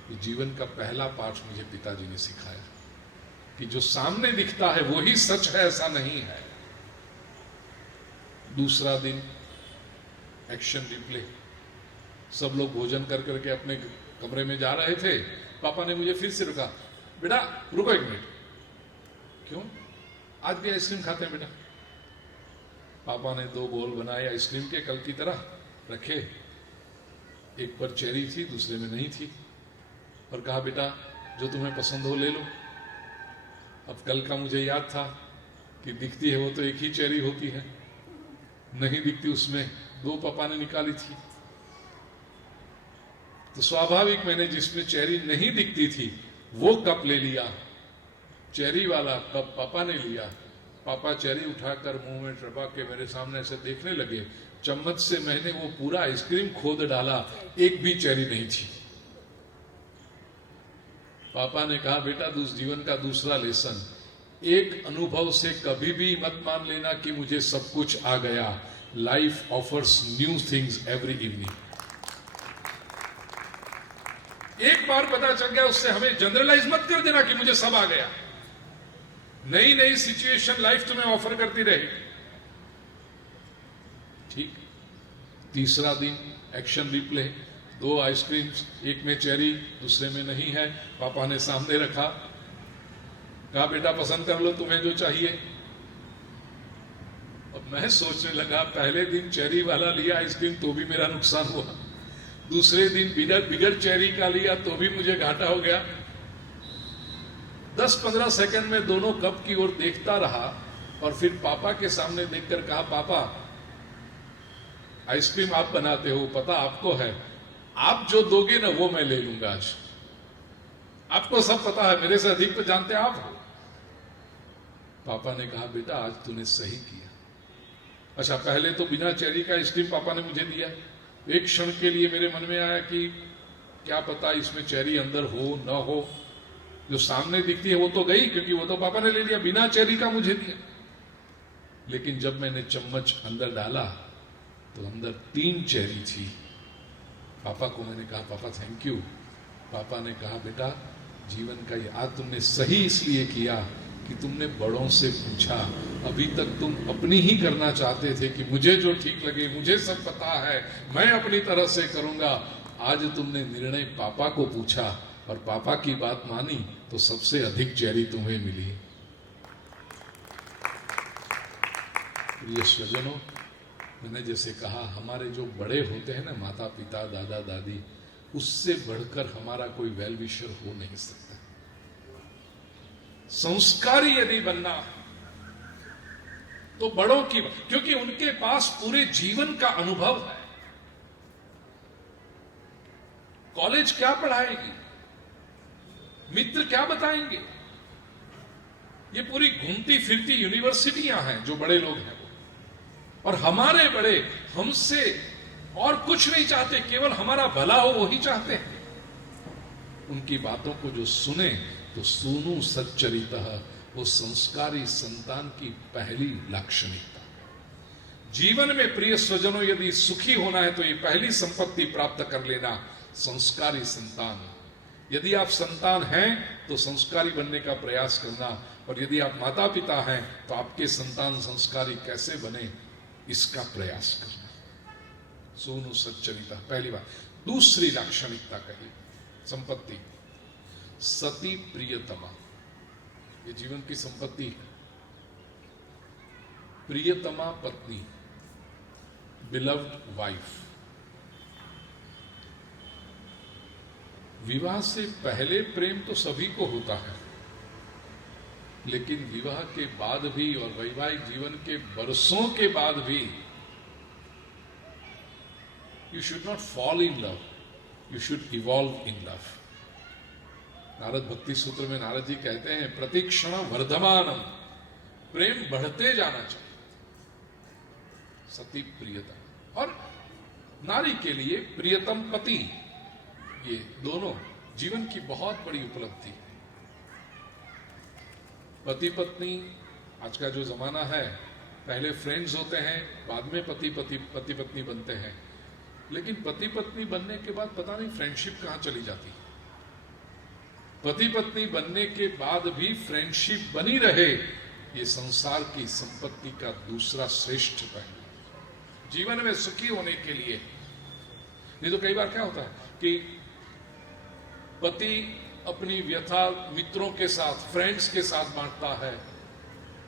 ये जीवन का पहला पाठ मुझे पिताजी ने सिखाया कि जो सामने दिखता है वो ही सच है, ऐसा नहीं है। दूसरा दिन एक्शन रिप्ले, सब लोग भोजन कर करके अपने कमरे में जा रहे थे। पापा ने मुझे फिर से रुका, बेटा रुको 1 मिनट। क्यों? आज भी आइसक्रीम खाते हैं बेटा। पापा ने 2 बाउल बनाए आइसक्रीम के, कल की तरह रखे। एक पर चेरी थी, दूसरे में नहीं थी, और कहा, बेटा जो तुम्हें पसंद हो ले लो। अब कल का मुझे याद था कि दिखती है वो तो एक ही चेरी होती है, नहीं दिखती उसमें 2 पापा ने निकाली थी। तो स्वाभाविक मैंने जिसमें चेरी नहीं दिखती थी वो कप ले लिया, चेरी वाला कप पापा ने लिया। पापा चेरी उठाकर मुंह में चबा के मेरे सामने ऐसे देखने लगे। चम्मच से मैंने वो पूरा आइसक्रीम खोद डाला, एक भी चेरी नहीं थी। पापा ने कहा, बेटा जीवन का दूसरा लेसन, एक अनुभव से कभी भी मत मान लेना कि मुझे सब कुछ आ गया। Life offers new things every evening. एक बार पता चल गया उससे हमें जनरलाइज मत कर देना कि मुझे सब आ गया। नई नई सिचुएशन लाइफ तुम्हें ऑफर करती रहेगी। ठीक। तीसरा दिन एक्शन रिप्ले, 2 आइसक्रीम्स, एक में चेरी दूसरे में नहीं है। पापा ने सामने रखा, कहा, बेटा पसंद कर लो तुम्हें जो चाहिए। अब मैं सोचने लगा, पहले दिन चेरी वाला लिया आइसक्रीम तो भी मेरा नुकसान हुआ, दूसरे दिन बिगड़ चेरी का लिया तो भी मुझे घाटा हो गया। 10-15 सेकंड में दोनों कप की ओर देखता रहा और फिर पापा के सामने देखकर कहा, पापा आइसक्रीम आप बनाते हो, पता आपको है, आप जो दोगे ना वो मैं ले लूंगा आज। आपको सब पता है, मेरे से अधिक तो जानते आप हो। पापा ने कहा, बेटा आज तूने सही किया। अच्छा, पहले तो बिना चेरी का आइसक्रीम पापा ने मुझे दिया। एक क्षण के लिए मेरे मन में आया कि क्या पता इसमें चेरी अंदर हो ना हो, जो सामने दिखती है वो तो गई, क्योंकि वो तो पापा ने ले लिया, बिना चेरी का मुझे दिया। लेकिन जब मैंने चम्मच अंदर डाला तो अंदर 3 चेरी थी। पापा को मैंने कहा, पापा थैंक यू। पापा ने कहा, बेटा जीवन का ये आज तुमने सही इसलिए किया कि तुमने बड़ों से पूछा। अभी तक तुम अपनी ही करना चाहते थे कि मुझे जो ठीक लगे, मुझे सब पता है, मैं अपनी तरह से करूंगा। आज तुमने निर्णय पापा को पूछा और पापा की बात मानी तो सबसे अधिक चेरी तुम्हें मिली। प्रिय स्वजनों, मैंने जैसे कहा, हमारे जो बड़े होते हैं ना, माता पिता, दादा दादी, उससे बढ़कर हमारा कोई वेल विशर हो नहीं सकता। संस्कारी यदि बनना तो बड़ों की, क्योंकि उनके पास पूरे जीवन का अनुभव है। कॉलेज क्या पढ़ाएगी, मित्र क्या बताएंगे, ये पूरी घूमती फिरती यूनिवर्सिटियां हैं जो बड़े लोग हैं वो। और हमारे बड़े हमसे और कुछ नहीं चाहते, केवल हमारा भला हो वही चाहते हैं। उनकी बातों को जो सुने तो सुनु सच्चरितः, वो संस्कारी संतान की पहली लाक्षणिकता। जीवन में प्रिय स्वजनों, यदि सुखी होना है तो ये पहली संपत्ति प्राप्त कर लेना, संस्कारी संतान। यदि आप संतान हैं तो संस्कारी बनने का प्रयास करना, और यदि आप माता पिता हैं तो आपके संतान संस्कारी कैसे बने इसका प्रयास करना। सुनु सच्चरितः, पहली बात। दूसरी लाक्षणिकता कही, संपत्ति, सती प्रियतमा। ये जीवन की संपत्ति है। प्रियतमा पत्नी, बिलव्ड वाइफ। विवाह से पहले प्रेम तो सभी को होता है, लेकिन विवाह के बाद भी और वैवाहिक जीवन के बरसों के बाद भी you should not fall in love, you should evolve in love. Narad भक्ति सूत्र में नारद जी कहते हैं, प्रतिक्षण वर्धमानम, प्रेम बढ़ते जाना चाहिए। सती प्रियतम, और नारी के लिए प्रियतम पति, ये दोनों जीवन की बहुत बड़ी उपलब्धि है। पति पत्नी, आज का जो जमाना है, पहले फ्रेंड्स होते हैं, बाद में पति पत्नी बनते हैं, लेकिन पति पत्नी बनने के बाद पता नहीं फ्रेंडशिप कहां चली जाती है। पति पत्नी बनने के बाद भी फ्रेंडशिप बनी रहे, ये संसार की संपत्ति का दूसरा श्रेष्ठ पहलू। जीवन में सुखी होने के लिए, नहीं तो कई बार क्या होता है कि पति अपनी व्यथा मित्रों के साथ, फ्रेंड्स के साथ बांटता है,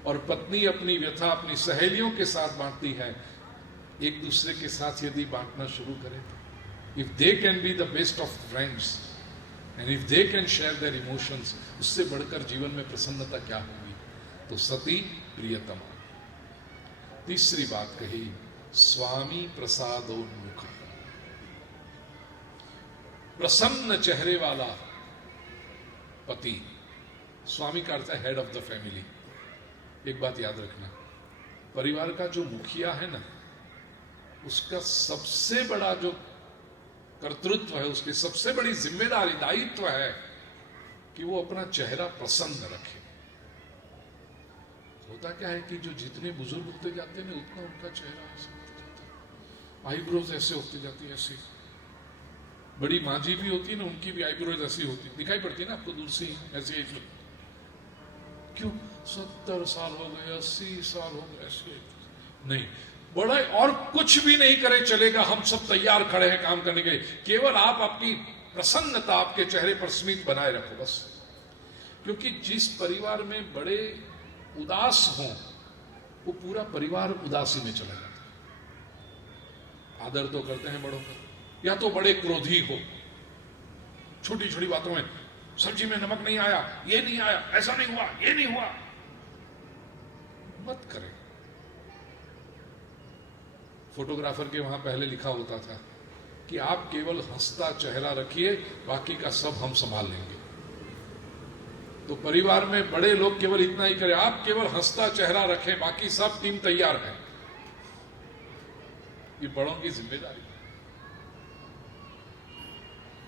और पत्नी अपनी व्यथा अपनी सहेलियों के साथ बांटती है। एक दूसरे के साथ यदि बांटना शुरू करें, if they can be the best of friends and if they can share their emotions, उससे बढ़कर जीवन में प्रसन्नता क्या होगी। तो सती प्रियतमा। तीसरी बात कही, स्वामी प्रसादोन्मुख, प्रसन्न चेहरे वाला पति। स्वामी का अर्थ है हेड ऑफ द फैमिली। एक बात याद रखना, परिवार का जो मुखिया है ना, उसका सबसे बड़ा जो कर्तृत्व है, उसकी सबसे बड़ी जिम्मेदारी, दायित्व है कि वो अपना चेहरा प्रसन्न रखे। होता क्या है कि जो जितने बुजुर्ग होते जाते हैं उतना उनका चेहरा ऐसे होते जाता है, आईब्रोज ऐसे होती जाती है, ऐसे। बड़ी माँ जी भी होती है ना, उनकी भी आईब्रोज ऐसी होती, दिखाई पड़ती है ना आपको दूर से ऐसे। क्यों? 70 साल हो गए, 80 साल हो गए, ऐसे नहीं। बड़ा और कुछ भी नहीं करे चलेगा, हम सब तैयार खड़े हैं काम करने के लिए। केवल आप अपनी प्रसन्नता आपके चेहरे पर स्मित बनाए रखो बस। क्योंकि जिस परिवार में बड़े उदास हों, वो पूरा परिवार उदासी में चला जाता है। आदर तो करते हैं बड़ों का, या तो बड़े क्रोधी हो, छोटी छोटी बातों में, सब्जी में नमक नहीं आया, ये नहीं आया, ऐसा नहीं हुआ, ये नहीं हुआ, मत करें। फोटोग्राफर के वहां पहले लिखा होता था कि आप केवल हंसता चेहरा रखिए, बाकी का सब हम संभाल लेंगे। तो परिवार में बड़े लोग केवल इतना ही करें, आप केवल हंसता चेहरा रखें, बाकी सब टीम तैयार है। ये बड़ों की जिम्मेदारी है।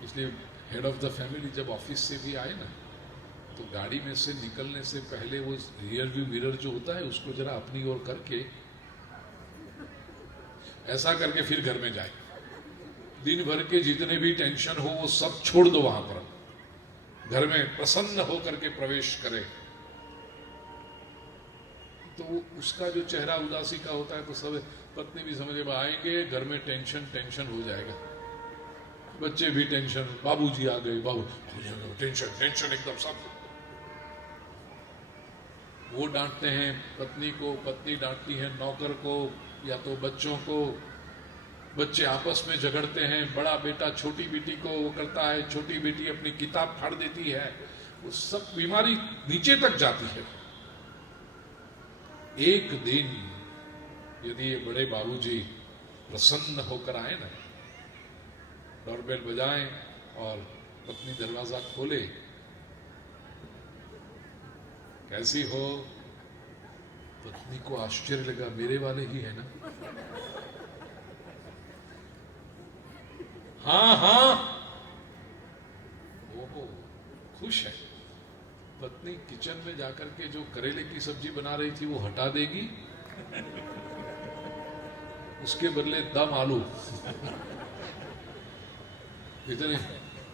इसलिए हेड ऑफ द फैमिली जब ऑफिस से भी आए ना, तो गाड़ी में से निकलने से पहले वो रियर व्यू मिरर जो होता है उसको जरा अपनी ओर करके ऐसा करके फिर घर में जाए। दिन भर के जितने भी टेंशन हो वो सब छोड़ दो, वहां पर घर में प्रसन्न होकर के प्रवेश करे। तो उसका जो चेहरा उदासी का होता है तो सब पत्नी भी समझे आएंगे घर में टेंशन हो जाएगा, बच्चे भी टेंशन, बाबूजी आ गए, बाबूजी आ गए, टेंशन एकदम सब। वो डांटते हैं पत्नी को, पत्नी डांटती है नौकर को या तो बच्चों को, बच्चे आपस में झगड़ते हैं, बड़ा बेटा छोटी बेटी को वो करता है, छोटी बेटी अपनी किताब फाड़ देती है, वो सब बीमारी नीचे तक जाती है। एक दिन यदि ये बड़े बाबूजी प्रसन्न होकर आए ना, डोरबेल बजाएं और पत्नी दरवाजा खोले, कैसी हो? पत्नी को आश्चर्य लगा, मेरे वाले ही है ना? हाँ, ओहो, खुश है। पत्नी किचन में जाकर के जो करेले की सब्जी बना रही थी वो हटा देगी, उसके बदले दम आलू। इतने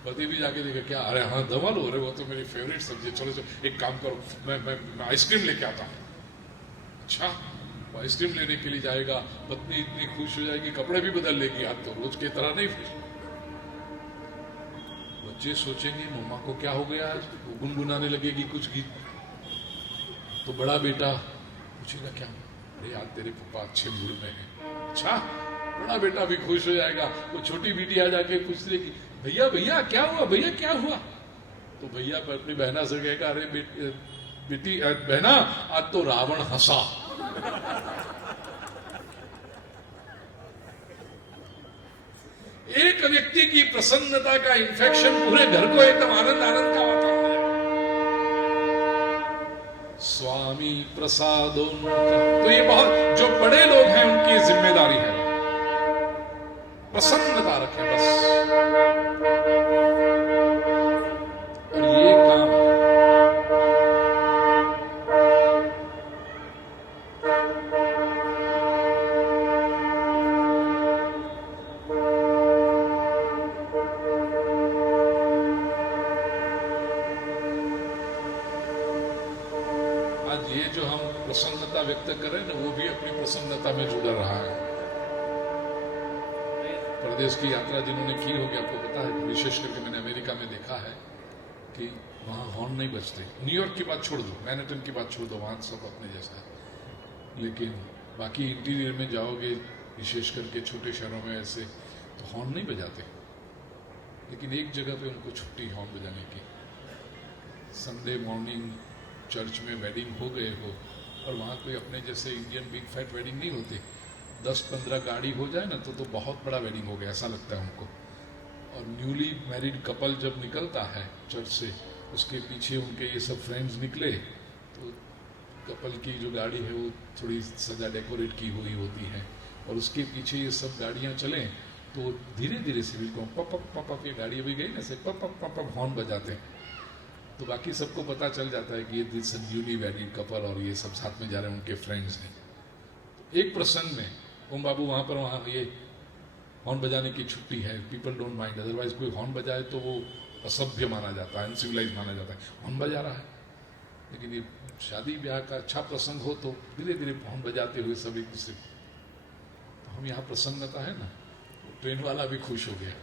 पति भी जाके देखा, क्या? अरे हाँ दम आलू, अरे वो तो मेरी फेवरेट सब्जी है, चलो एक काम करो, मैं आइसक्रीम लेके आता हूँ। अच्छा, वो आइसक्रीम लेने के लिए जाएगा, पत्नी इतनी खुश हो जाएगी, कपड़े भी बदल लेगी, आज तो रोज की तरह नहीं। फिर बच्चे सोचेंगे मम्मा को क्या हो गया आज, वो गुनगुनाने लगेगी कुछ गीत, तो बड़ा बेटा पूछेगा क्या? अरे यार तेरे पापा अच्छे मूड में हैं। अच्छा, बड़ा बेटा भी खुश हो जाएगा। वो छोटी बेटी आ जाके पूछ लेगी, भैया भैया क्या हुआ, भैया क्या हुआ? तो भैया अपनी बहना से कहेगा, अरे बेटी बहना आज तो रावण हंसा। एक व्यक्ति की प्रसन्नता का इन्फेक्शन पूरे घर को एकदम आनंद का वातावरण है। स्वामी प्रसादोन्मुख, तो ये बहुत जो बड़े लोग हैं उनकी जिम्मेदारी है, प्रसन्नता रखें बस। और ये काम आज ये जो हम प्रसन्नता व्यक्त करें ना, वो भी अपनी प्रसन्नता में जुड़ा रहा है। प्रदेश की यात्रा जिन्होंने की होगी आपको पता है, विशेष करके मैंने अमेरिका में देखा है कि वहाँ हॉर्न नहीं बजते। न्यूयॉर्क की बात छोड़ दो, मैनहट्टन की बात छोड़ दो, वहाँ सब अपने जैसा है। लेकिन बाकी इंटीरियर में जाओगे, विशेष करके छोटे शहरों में ऐसे, तो हॉर्न नहीं बजाते। लेकिन एक जगह पे उनको छुट्टी हॉर्न बजाने की। संडे मॉर्निंग चर्च में वेडिंग हो गए हो, और वहाँ कोई अपने जैसे इंडियन बिग फैट वेडिंग नहीं होती, 10-15 गाड़ी हो जाए ना तो बहुत बड़ा वेडिंग हो गया ऐसा लगता है उनको। और न्यूली मैरिड कपल जब निकलता है चर्च से, उसके पीछे उनके ये सब फ्रेंड्स निकले, तो कपल की जो गाड़ी है वो थोड़ी सजा डेकोरेट की हुई होती है, और उसके पीछे ये सब गाड़ियाँ चलें तो धीरे धीरे से भी पप पप पप, ये गाड़ी अभी गई ना से पप पप पप पप हॉर्न बजाते हैं। तो बाकी सबको पता चल जाता है कि ये न्यूली मैरिड कपल और ये सब साथ में जा रहे हैं, उनके फ्रेंड्स हैं। एक प्रसंग में ओम बाबू वहाँ ये हॉर्न बजाने की छुट्टी है, पीपल डोंट माइंड, अदरवाइज कोई हॉर्न बजाए तो वो असभ्य माना जाता है, अनसिविलाइज माना जाता है, हॉर्न बजा रहा है। लेकिन ये शादी ब्याह का अच्छा प्रसंग हो तो धीरे धीरे हॉर्न बजाते हुए सभी दूसरे, तो हम यहाँ प्रसन्नता है ना, ट्रेन वाला भी खुश हो गया।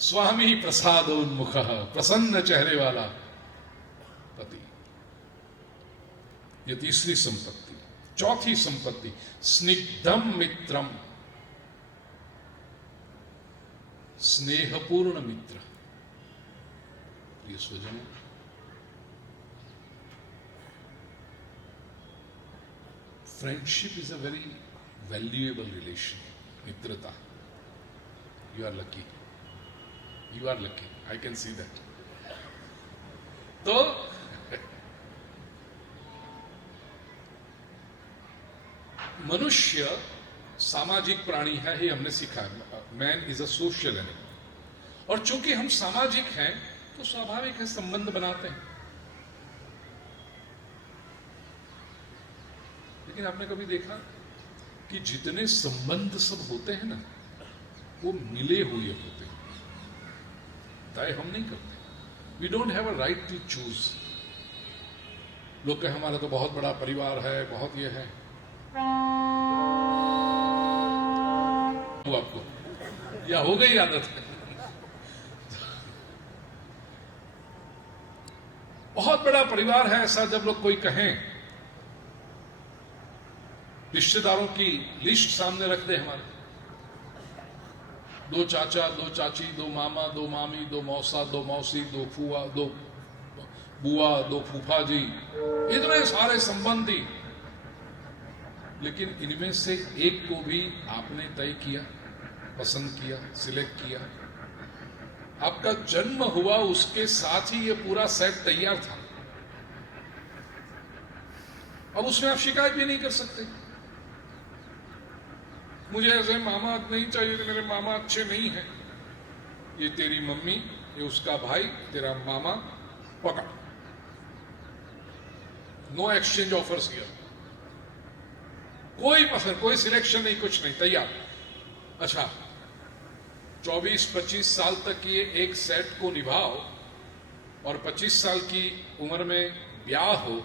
स्वामी प्रसादोन्मुख, प्रसन्न चेहरे वाला पति। ये तीसरी संपत्ति। चौथी संपत्ति, स्निग्धम मित्रम, स्नेहपूर्ण मित्र। ये स्वजन friendship is a very valuable relation. मित्रता, you are lucky, you are lucky, I can see that. तो मनुष्य सामाजिक प्राणी है, ये हमने सीखा है। Man is a social animal, और चूंकि हम सामाजिक हैं तो स्वाभाविक है संबंध बनाते हैं। लेकिन आपने कभी देखा कि जितने संबंध सब होते हैं ना, वो मिले हुए होते हैं, तय हम नहीं करते। We don't have a right to choose. लोग कहे हमारा तो बहुत बड़ा परिवार है, बहुत ये है। वो आपको या हो गई आदत है। बहुत बड़ा परिवार है ऐसा जब लोग कोई कहें, रिश्तेदारों की लिस्ट सामने रख दे हमारे, 2 चाचा, 2 चाची, 2 मामा, 2 मामी, 2 मौसा, 2 मौसी, 2 फूआ, 2 बुआ, 2 फूफा जी, इतने सारे संबंधी, लेकिन इनमें से एक को भी आपने तय किया, पसंद किया, सिलेक्ट किया। आपका जन्म हुआ उसके साथ ही ये पूरा सेट तैयार था। अब उसमें आप शिकायत भी नहीं कर सकते। मुझे ऐसे मामा नहीं चाहिए, मेरे मामा अच्छे नहीं हैं। ये तेरी मम्मी, ये उसका भाई, तेरा मामा, पकड़। No exchange offers here. कोई पसंद, कोई सिलेक्शन नहीं, कुछ नहीं, तैयार। अच्छा, 24-25 साल तक ये एक सेट को निभाओ और 25 साल की उम्र में ब्याह हो,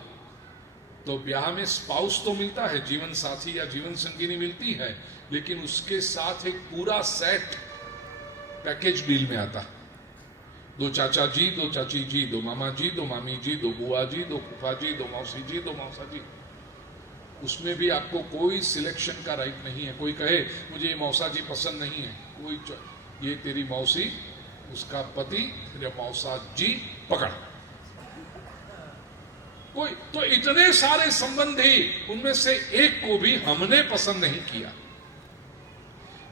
तो ब्याह में स्पाउस तो मिलता है, जीवन साथी या जीवन संगिनी मिलती है, लेकिन उसके साथ एक पूरा सेट पैकेज डील में आता है। 2 चाचा जी, 2 चाची जी, 2 मामा जी, 2 मामी जी, 2 बुआ जी, 2 फूफा जी, 2 मौसी जी, 2 मौसा जी। उसमें भी आपको कोई सिलेक्शन का राइट नहीं है। कोई कहे मुझे ये मौसा जी पसंद नहीं है, कोई ये तेरी मौसी, उसका पति, तेरे मौसा जी, पकड़। कोई तो इतने सारे संबंधी, उनमें से एक को भी हमने पसंद नहीं किया।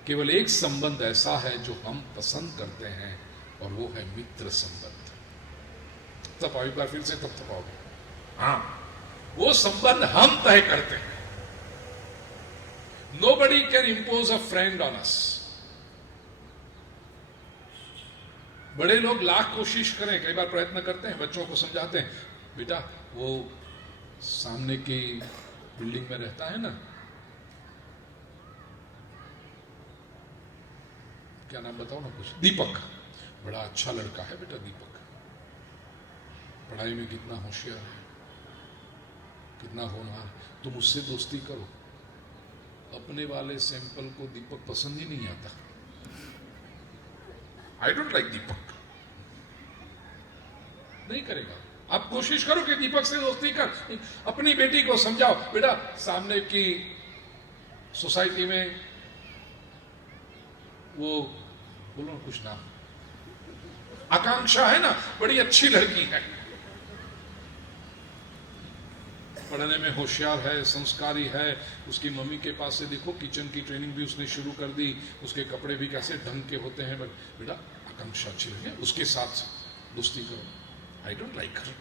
केवल एक संबंध ऐसा है जो हम पसंद करते हैं, और वो है मित्र संबंध। तपाओ एक बार फिर से, तब तपाओगे। हाँ, वो संबंध हम तय करते हैं। Nobody can impose a friend on us. बड़े लोग लाख कोशिश करें, कई बार प्रयत्न करते हैं, बच्चों को समझाते हैं, बेटा वो सामने की बिल्डिंग में रहता है ना, क्या नाम बताओ ना, कुछ, दीपक, बड़ा अच्छा लड़का है बेटा दीपक, पढ़ाई में कितना होशियार है, कितना होनहार, तुम उससे दोस्ती करो। अपने वाले सैंपल को दीपक पसंद ही नहीं आता। आई डोंट लाइक दीपक, नहीं करेगा। आप कोशिश करो कि दीपक से दोस्ती कर। अपनी बेटी को समझाओ, बेटा सामने की सोसाइटी में वो, बोलो कुछ नाम, आकांक्षा है ना, बड़ी अच्छी लड़की है, पढ़ने में होशियार है, संस्कारी है, उसकी मम्मी के पास से देखो किचन की ट्रेनिंग भी उसने शुरू कर दी, उसके कपड़े भी कैसे ढंग के होते हैं, बेटा आकांक्षा अच्छी लगे, उसके साथ दोस्ती करो। I don't like her,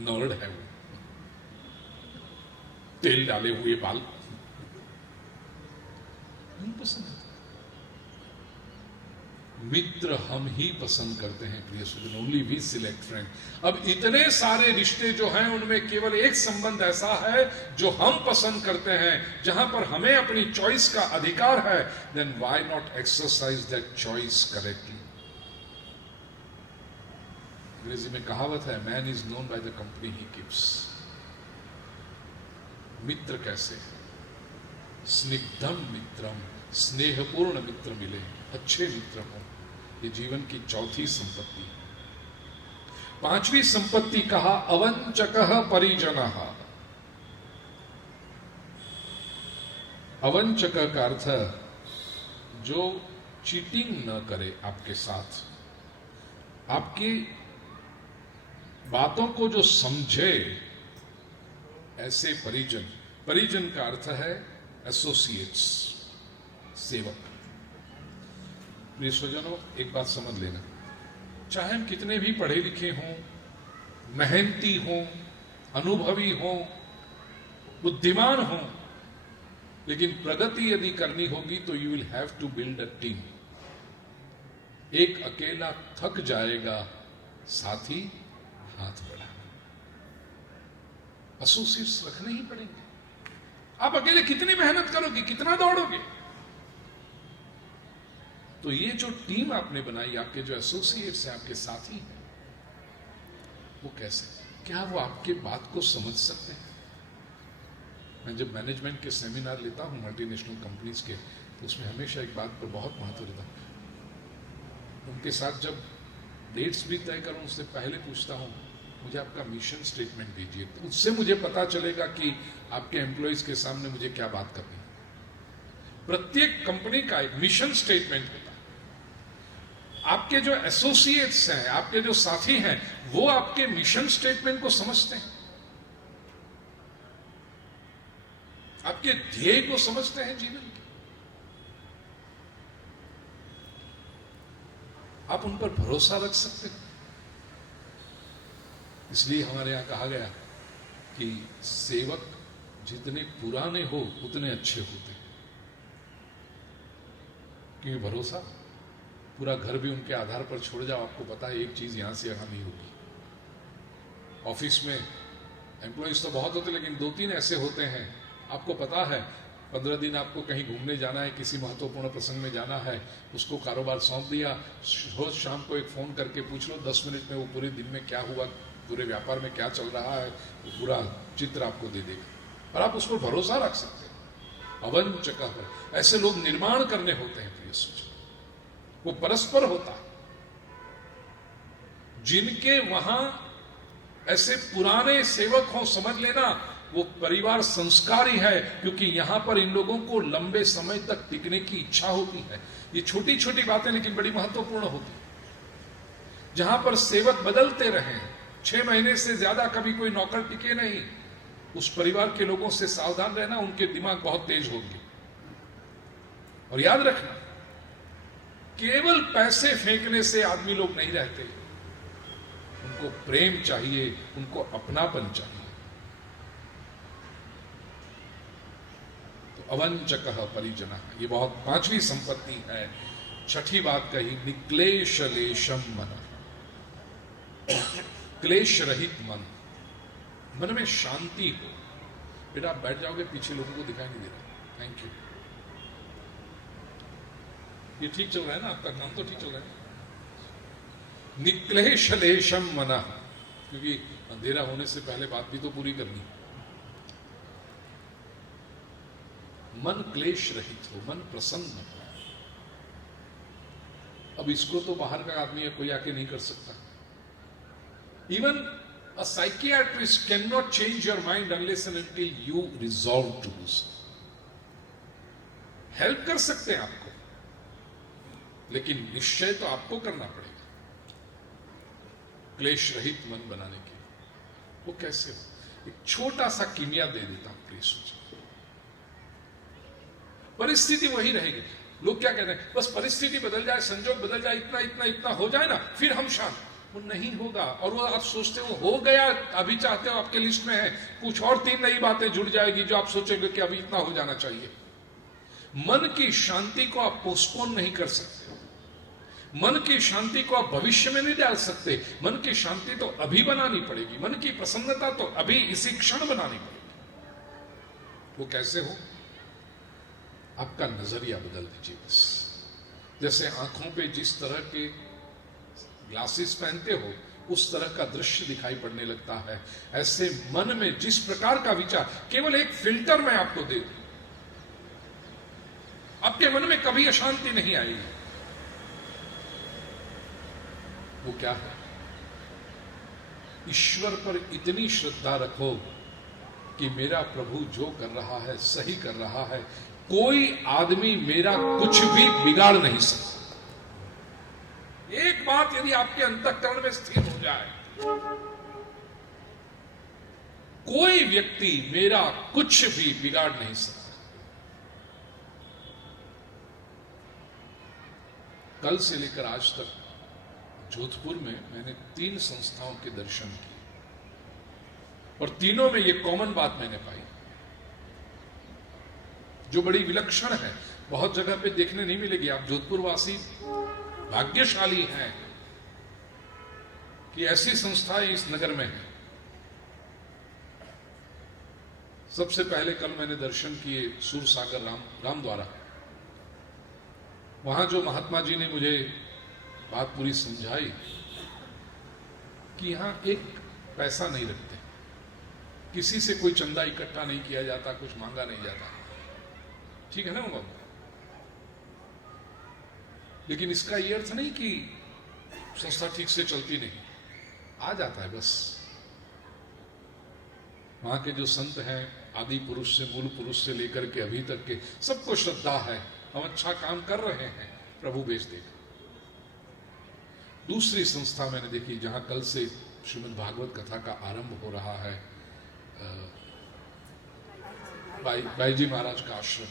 nerd है वो, तेल डाले हुए बाल, नहीं पसंद है। मित्र हम ही पसंद करते हैं प्रिय सुजन, ओनली वी सिलेक्ट फ्रेंड। अब इतने सारे रिश्ते जो हैं उनमें केवल एक संबंध ऐसा है जो हम पसंद करते हैं, जहां पर हमें अपनी चॉइस का अधिकार है, then why not exercise that choice correctly. अंग्रेजी में कहावत है, man is known by the company he keeps. मित्र कैसे? स्निग्धम मित्रम, स्नेहपूर्ण मित्र मिले, अच्छे मित्र हो, ये जीवन की चौथी संपत्ति। पांचवी संपत्ति कहा अवंचकः परिजनः। अवंचक का अर्थ जो चीटिंग न करे आपके साथ, आपकी बातों को जो समझे, ऐसे परिजन। परिजन का अर्थ है एसोसिएट्स, सेवक। प्रिय स्वजनों, एक बात समझ लेना, चाहे हम कितने भी पढ़े लिखे हों, मेहनती हों, अनुभवी हों, बुद्धिमान हों, लेकिन प्रगति यदि करनी होगी तो you will have to build a team. एक अकेला थक जाएगा, साथी हाथ बढ़ा। एसोसिएट्स रखने ही पड़ेंगे। आप अकेले कितनी मेहनत करोगे, कितना दौड़ोगे? तो ये जो टीम आपने बनाई, आपके जो एसोसिएट्स हैं, आपके साथी हैं, वो कैसे, क्या वो आपके बात को समझ सकते हैं? मैं जब मैनेजमेंट के सेमिनार लेता हूँ मल्टीनेशनल कंपनीज के, तो उसमें हमेशा एक बात पर बहुत महत्व देता हूँ। उनके साथ जब डेट्स भी तय करूँ उससे पहले पूछता हूँ, मुझे आपका मिशन स्टेटमेंट दीजिए, तो उससे मुझे पता चलेगा कि आपके एम्प्लॉयज के सामने मुझे क्या बात करनी है। प्रत्येक कंपनी का एक मिशन स्टेटमेंट होता है। आपके जो एसोसिएट्स हैं, आपके जो साथी हैं, वो आपके मिशन स्टेटमेंट को समझते हैं, आपके ध्येय को समझते हैं जीवन के। आप उन पर भरोसा रख सकते हैं। इसलिए हमारे यहां कहा गया कि सेवक जितने पुराने हो उतने अच्छे होते हैं, क्योंकि भरोसा, पूरा घर भी उनके आधार पर छोड़ जाओ, आपको पता है एक चीज यहां से यहां नहीं होगी। ऑफिस में एम्प्लॉयज तो बहुत होते, लेकिन 2-3 ऐसे होते हैं, आपको पता है 15 दिन आपको कहीं घूमने जाना है, किसी महत्वपूर्ण प्रसंग में जाना है, उसको कारोबार सौंप दिया, रोज शाम को एक फोन करके पूछ लो 10 मिनट में वो पूरे दिन में क्या हुआ, पूरे व्यापार में क्या चल रहा है, वो पूरा चित्र आपको दे देगा, और आप उस पर भरोसा रख सकते हैं। अवंचक, ऐसे लोग निर्माण करने होते हैं प्रिय सोच, वो परस्पर होता है। जिनके वहां ऐसे पुराने सेवक हो, समझ लेना वो परिवार संस्कारी है, क्योंकि यहां पर इन लोगों को लंबे समय तक टिकने की इच्छा होती है। ये छोटी छोटी बातें लेकिन बड़ी महत्वपूर्ण होती है। जहां पर सेवक बदलते रहे, 6 महीने से ज्यादा कभी कोई नौकर टिके नहीं, उस परिवार के लोगों से सावधान रहना, उनके दिमाग बहुत तेज होंगे। और याद रखना, केवल पैसे फेंकने से आदमी लोग नहीं रहते, उनको प्रेम चाहिए, उनको अपनापन चाहिए। तो अवंचक परिजन, ये बहुत 5वीं संपत्ति है। 6ठी बात कही, निक्लेशलेशम मन, क्लेश रहित मन, मन में शांति हो। बेटा आप बैठ जाओगे, पीछे लोगों को दिखाई नहीं दे रहा। Thank you. ये ठीक चल रहा है ना, आपका काम तो ठीक चल रहा है। निक्लेशलेशम मना, क्योंकि अंधेरा होने से पहले बात भी तो पूरी करनी। मन क्लेश रहित हो, मन प्रसन्न हो। अब इसको तो बाहर का आदमी कोई आके नहीं कर सकता। Even a psychiatrist cannot change your mind unless and until you resolve to do so. Help कर सकते हैं आपको, लेकिन निश्चय तो आपको करना पड़ेगा क्लेश रहित मन बनाने के लिए। वो कैसे हो? एक छोटा सा कीमिया दे देता हूं प्लीज सोचिए। परिस्थिति वही रहेगी। लोग क्या कहते हैं, बस परिस्थिति बदल जाए, संजोग बदल जाए, इतना इतना इतना हो जाए ना, फिर हम शांत। वो नहीं होगा। और वो आप सोचते हो गया, अभी चाहते हो, आपके लिस्ट में है, कुछ और 3 नई बातें जुड़ जाएगी जो आप सोचेंगे कि अभी इतना हो जाना चाहिए। मन की शांति को आप पोस्टपोन नहीं कर सकते, मन की शांति को आप भविष्य में नहीं डाल सकते। मन की शांति तो अभी बनानी पड़ेगी, मन की प्रसन्नता तो अभी इसी क्षण बनानी पड़ेगी। वो कैसे हो? आपका नजरिया बदल दीजिए बस। जैसे आंखों पे जिस तरह के ग्लासेस पहनते हो, उस तरह का दृश्य दिखाई पड़ने लगता है, ऐसे मन में जिस प्रकार का विचार, केवल एक फिल्टर मैं आपको दे दूं, आपके मन में कभी अशांति नहीं आएगी। वो क्या है? ईश्वर पर इतनी श्रद्धा रखो कि मेरा प्रभु जो कर रहा है सही कर रहा है, कोई आदमी मेरा कुछ भी बिगाड़ नहीं सकता। एक बात यदि आपके अंतःकरण में स्थिर हो जाए, कोई व्यक्ति मेरा कुछ भी बिगाड़ नहीं सकता। कल से लेकर आज तक जोधपुर में मैंने 3 संस्थाओं के दर्शन किए, और तीनों में ये कॉमन बात मैंने पाई जो बड़ी विलक्षण है, बहुत जगह पे देखने नहीं मिलेगी। आप जोधपुर वासी भाग्यशाली हैं कि ऐसी संस्थाएं इस नगर में हैं। सबसे पहले कल मैंने दर्शन किए सूरसागर राम द्वारा। वहां जो महात्मा जी ने मुझे बात पूरी समझाई कि यहां एक पैसा नहीं रखते, किसी से कोई चंदा इकट्ठा नहीं किया जाता, कुछ मांगा नहीं जाता। ठीक है ना उन बाबू? लेकिन इसका यह अर्थ नहीं कि संस्था ठीक से चलती नहीं, आ जाता है बस। वहां के जो संत हैं, आदि पुरुष से मूल पुरुष से लेकर के अभी तक के, सबको श्रद्धा है, हम अच्छा काम कर रहे हैं, प्रभु भेज देगा। दूसरी संस्था मैंने देखी जहां कल से श्रीमद् भागवत कथा का आरंभ हो रहा है, भाई जी महाराज का आश्रम,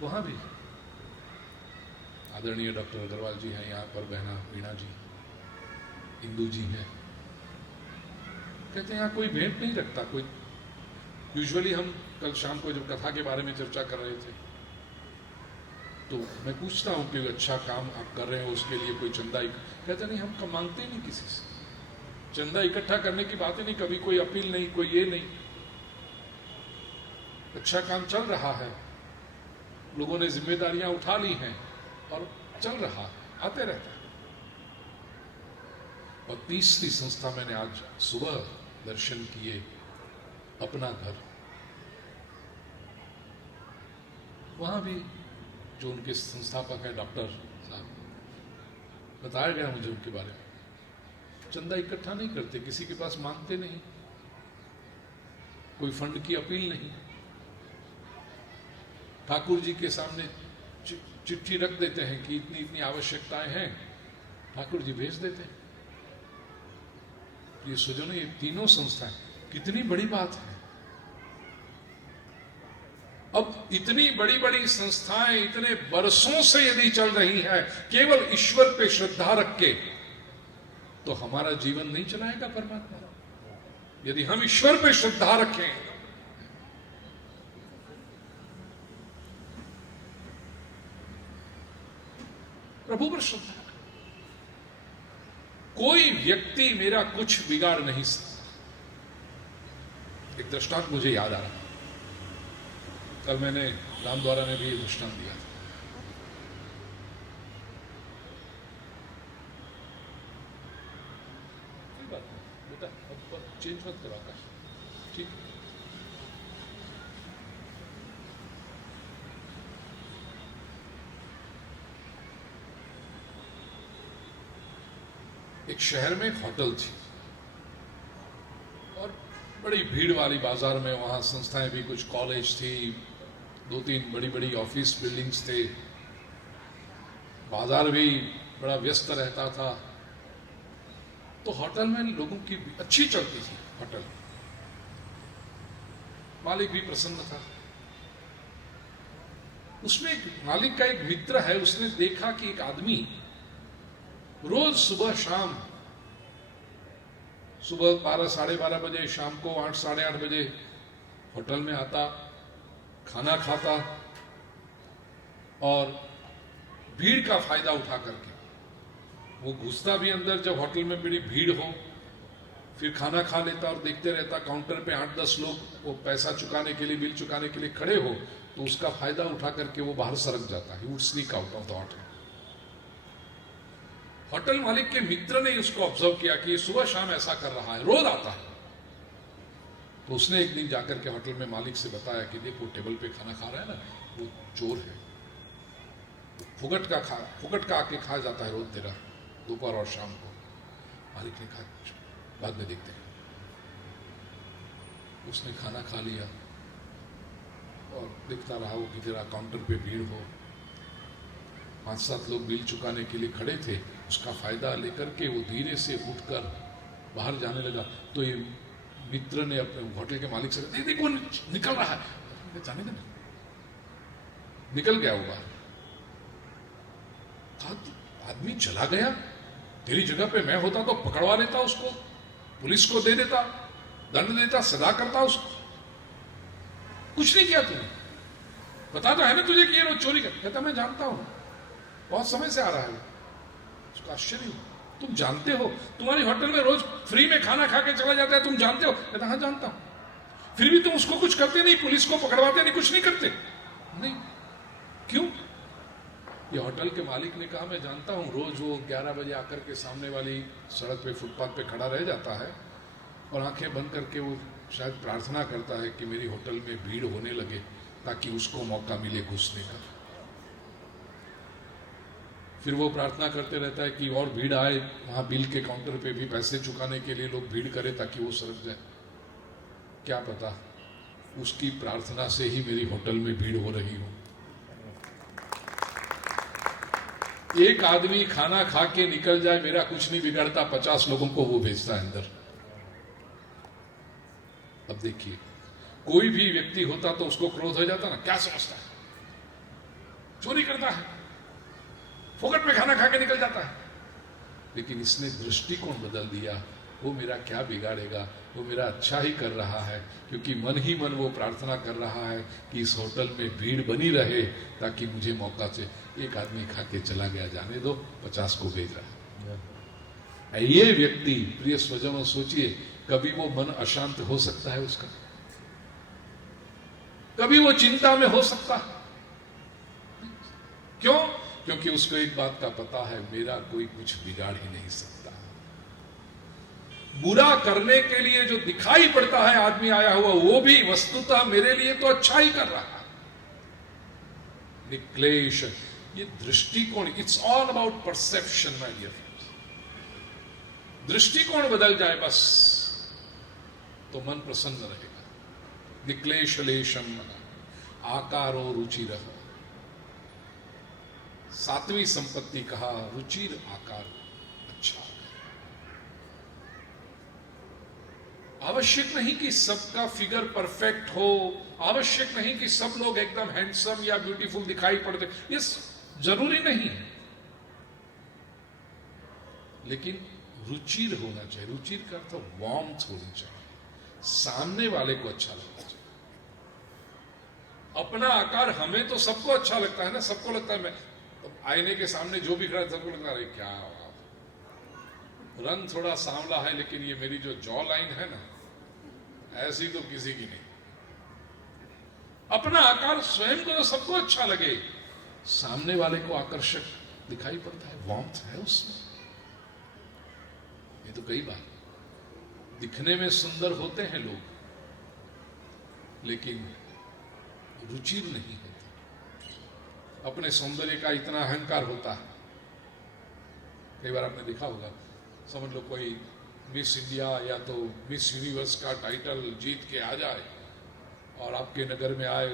वहां भी आदरणीय डॉक्टर अग्रवाल जी हैं, यहाँ पर बहना वीणा जी, इंदू जी हैं। कहते हैं यहाँ कोई भेंट नहीं रखता कोई। यूजुअली हम कल शाम को जब कथा के बारे में चर्चा कर रहे थे तो मैं पूछता हूँ कि अच्छा काम आप कर रहे हो उसके लिए कोई चंदा, कहते नहीं हम मांगते ही नहीं किसी से, चंदा इकट्ठा करने की बात ही नहीं, कभी कोई अपील नहीं, कोई ये नहीं। अच्छा काम चल रहा है, लोगों ने जिम्मेदारियां उठा ली हैं और चल रहा है, आते रहता है। और तीसरी संस्था मैंने आज सुबह दर्शन किए, अपना घर, वहां भी जो उनके संस्थापक हैं डॉक्टर साहब, बताया गया मुझे उनके बारे में, चंदा इकट्ठा नहीं करते, किसी के पास मांगते नहीं, कोई फंड की अपील नहीं, ठाकुर जी के सामने चिट्ठी रख देते हैं कि इतनी इतनी आवश्यकताएं हैं, ठाकुर जी भेज देते हैं। ये सुजनो, ये तीनों संस्थाएं कितनी बड़ी बात है। अब इतनी बड़ी बड़ी संस्थाएं इतने बरसों से यदि चल रही है केवल ईश्वर पे श्रद्धा रख के, तो हमारा जीवन नहीं चलाएगा परमात्मा। यदि हम ईश्वर पे श्रद्धा रखें, प्रभु पर श्रद्धा, कोई व्यक्ति मेरा कुछ बिगाड़ नहीं सकता। एक दृष्टांत मुझे याद आ रहा, कल मैंने राम द्वारा ने भी ये दृष्टांत दिया था। कोई बात नहीं बेटा, अब चेंज मत करो आकाश, ठीक है? एक शहर में एक होटल थी और बड़ी भीड़ वाली बाजार में, वहां संस्थाएं भी, कुछ कॉलेज थी, 2-3 बड़ी बड़ी ऑफिस बिल्डिंग्स थे, बाजार भी बड़ा व्यस्त रहता था। तो होटल में लोगों की अच्छी चलती थी, होटल मालिक भी प्रसन्न था। उसमें एक मालिक का एक मित्र है, उसने देखा कि एक आदमी रोज सुबह शाम, सुबह 12-12:30 बजे, शाम को 8-8:30 बजे होटल में आता, खाना खाता और भीड़ का फायदा उठा करके वो घुसता भी अंदर जब होटल में बड़ी भीड़ हो, फिर खाना खा लेता और देखते रहता काउंटर पे 8-10 लोग वो पैसा चुकाने के लिए, बिल चुकाने के लिए खड़े हो, तो उसका फायदा उठा करके वो बाहर सरक जाता है, would sneak out of the hotel. Hotel मालिक के मित्र ने उसको ऑब्जर्व किया कि ये सुबह शाम ऐसा कर रहा है, रोज आता है। तो उसने एक दिन जाकर के होटल में मालिक से बताया कि देखो टेबल पे खाना खा रहा है ना, वो चोर है, फुकट का आके खा जाता है रोज तेरा, दोपहर और शाम को। मालिक ने कहा बाद में देखते हैं। उसने खाना खा लिया और देखता रहा वो कि तेरा काउंटर पे भीड़ हो, 5-7 लोग बिल चुकाने के लिए खड़े थे, उसका फायदा लेकर के वो धीरे से उठकर बाहर जाने लगा। तो ये मित्र ने अपने होटल के मालिक से कहा, देखो निकल रहा है, जाने देना। निकल गया वो बाहर। आदमी चला गया, तेरी जगह पे मैं होता तो पकड़वा लेता उसको, पुलिस को दे देता, दंड देता, सजा करता उसको। कुछ नहीं किया तूने, बता तो है ना तुझे कि ये रोज चोरी कर। कहता मैं जानता हूं, बहुत समय से आ रहा है। उसका आश्चर्य हुआ, तुम जानते हो, तुम्हारी होटल में रोज फ्री में खाना खा के चला जाता है, तुम जानते हो? कहता हाँ जानता हूं। फिर भी तुम उसको कुछ करते नहीं, पुलिस को पकड़वाते नहीं, कुछ नहीं करते? नहीं। क्यों? ये होटल के मालिक ने कहा, मैं जानता हूँ रोज वो 11 बजे आकर के सामने वाली सड़क पे फुटपाथ पे खड़ा रह जाता है और आंखें बंद करके वो शायद प्रार्थना करता है कि मेरी होटल में भीड़ होने लगे ताकि उसको मौका मिले घुसने का। फिर वो प्रार्थना करते रहता है कि और भीड़ आए, वहां बिल के काउंटर पे भी पैसे चुकाने के लिए लोग भीड़ करे ताकि वो सरक जाए। क्या पता उसकी प्रार्थना से ही मेरी होटल में भीड़ हो रही हो। एक आदमी खाना खा के निकल जाए, मेरा कुछ नहीं बिगड़ता, 50 लोगों को वो भेजता है अंदर। अब देखिए, कोई भी व्यक्ति होता तो उसको क्रोध हो जाता ना, क्या समझता है, चोरी करता है, फोकट में खाना खा के निकल जाता है। लेकिन इसने दृष्टिकोण बदल दिया, वो मेरा क्या बिगाड़ेगा, वो मेरा अच्छा ही कर रहा है, क्योंकि मन ही मन वो प्रार्थना कर रहा है कि इस होटल में भीड़ बनी रहे ताकि मुझे मौका से। एक आदमी खा के चला गया, जाने दो, 50 को भेज रहा है। ये व्यक्ति, प्रिय स्वजनों, सोचिए, कभी वो मन अशांत हो सकता है उसका, कभी वो चिंता में हो सकता है। क्यों? क्योंकि उसको एक बात का पता है, मेरा कोई कुछ बिगाड़ ही नहीं सकता। बुरा करने के लिए जो दिखाई पड़ता है आदमी आया हुआ, वो भी वस्तुतः मेरे लिए तो अच्छा ही कर रहा है। निक्लेश, ये दृष्टिकोण, it's all about perception my dear friends. दृष्टिकोण बदल जाए बस तो मन प्रसन्न रहेगा। निक्लेशलेशम आकारो रुचिरः, सातवीं संपत्ति कहा रुचिर आकार अच्छा। आवश्यक नहीं कि सबका फिगर परफेक्ट हो, आवश्यक नहीं कि सब लोग एकदम हैंडसम या ब्यूटीफुल दिखाई पड़ते, ये जरूरी नहीं है। लेकिन रुचिर होना चाहिए। रुचिर का अर्थ वार्मथ होनी चाहिए, सामने वाले को अच्छा लगना चाहिए। अपना आकार हमें तो सबको अच्छा लगता है ना, सबको लगता है, मैं तो आईने के सामने जो भी खड़ा है सबको लगता है क्या रंग थोड़ा सांवला है, लेकिन ये मेरी जो जॉ लाइन है ना, ऐसी तो किसी की नहीं। अपना आकार स्वयं को तो सबको अच्छा लगे, सामने वाले को आकर्षक दिखाई पड़ता है, वार्मथ है उसमें। ये तो कई बार दिखने में सुंदर होते हैं लोग, लेकिन रुचिर नहीं होते। अपने सौंदर्य का इतना अहंकार होता है। कई बार आपने देखा होगा, समझ लो कोई मिस इंडिया या तो मिस यूनिवर्स का टाइटल जीत के आ जाए और आपके नगर में आए,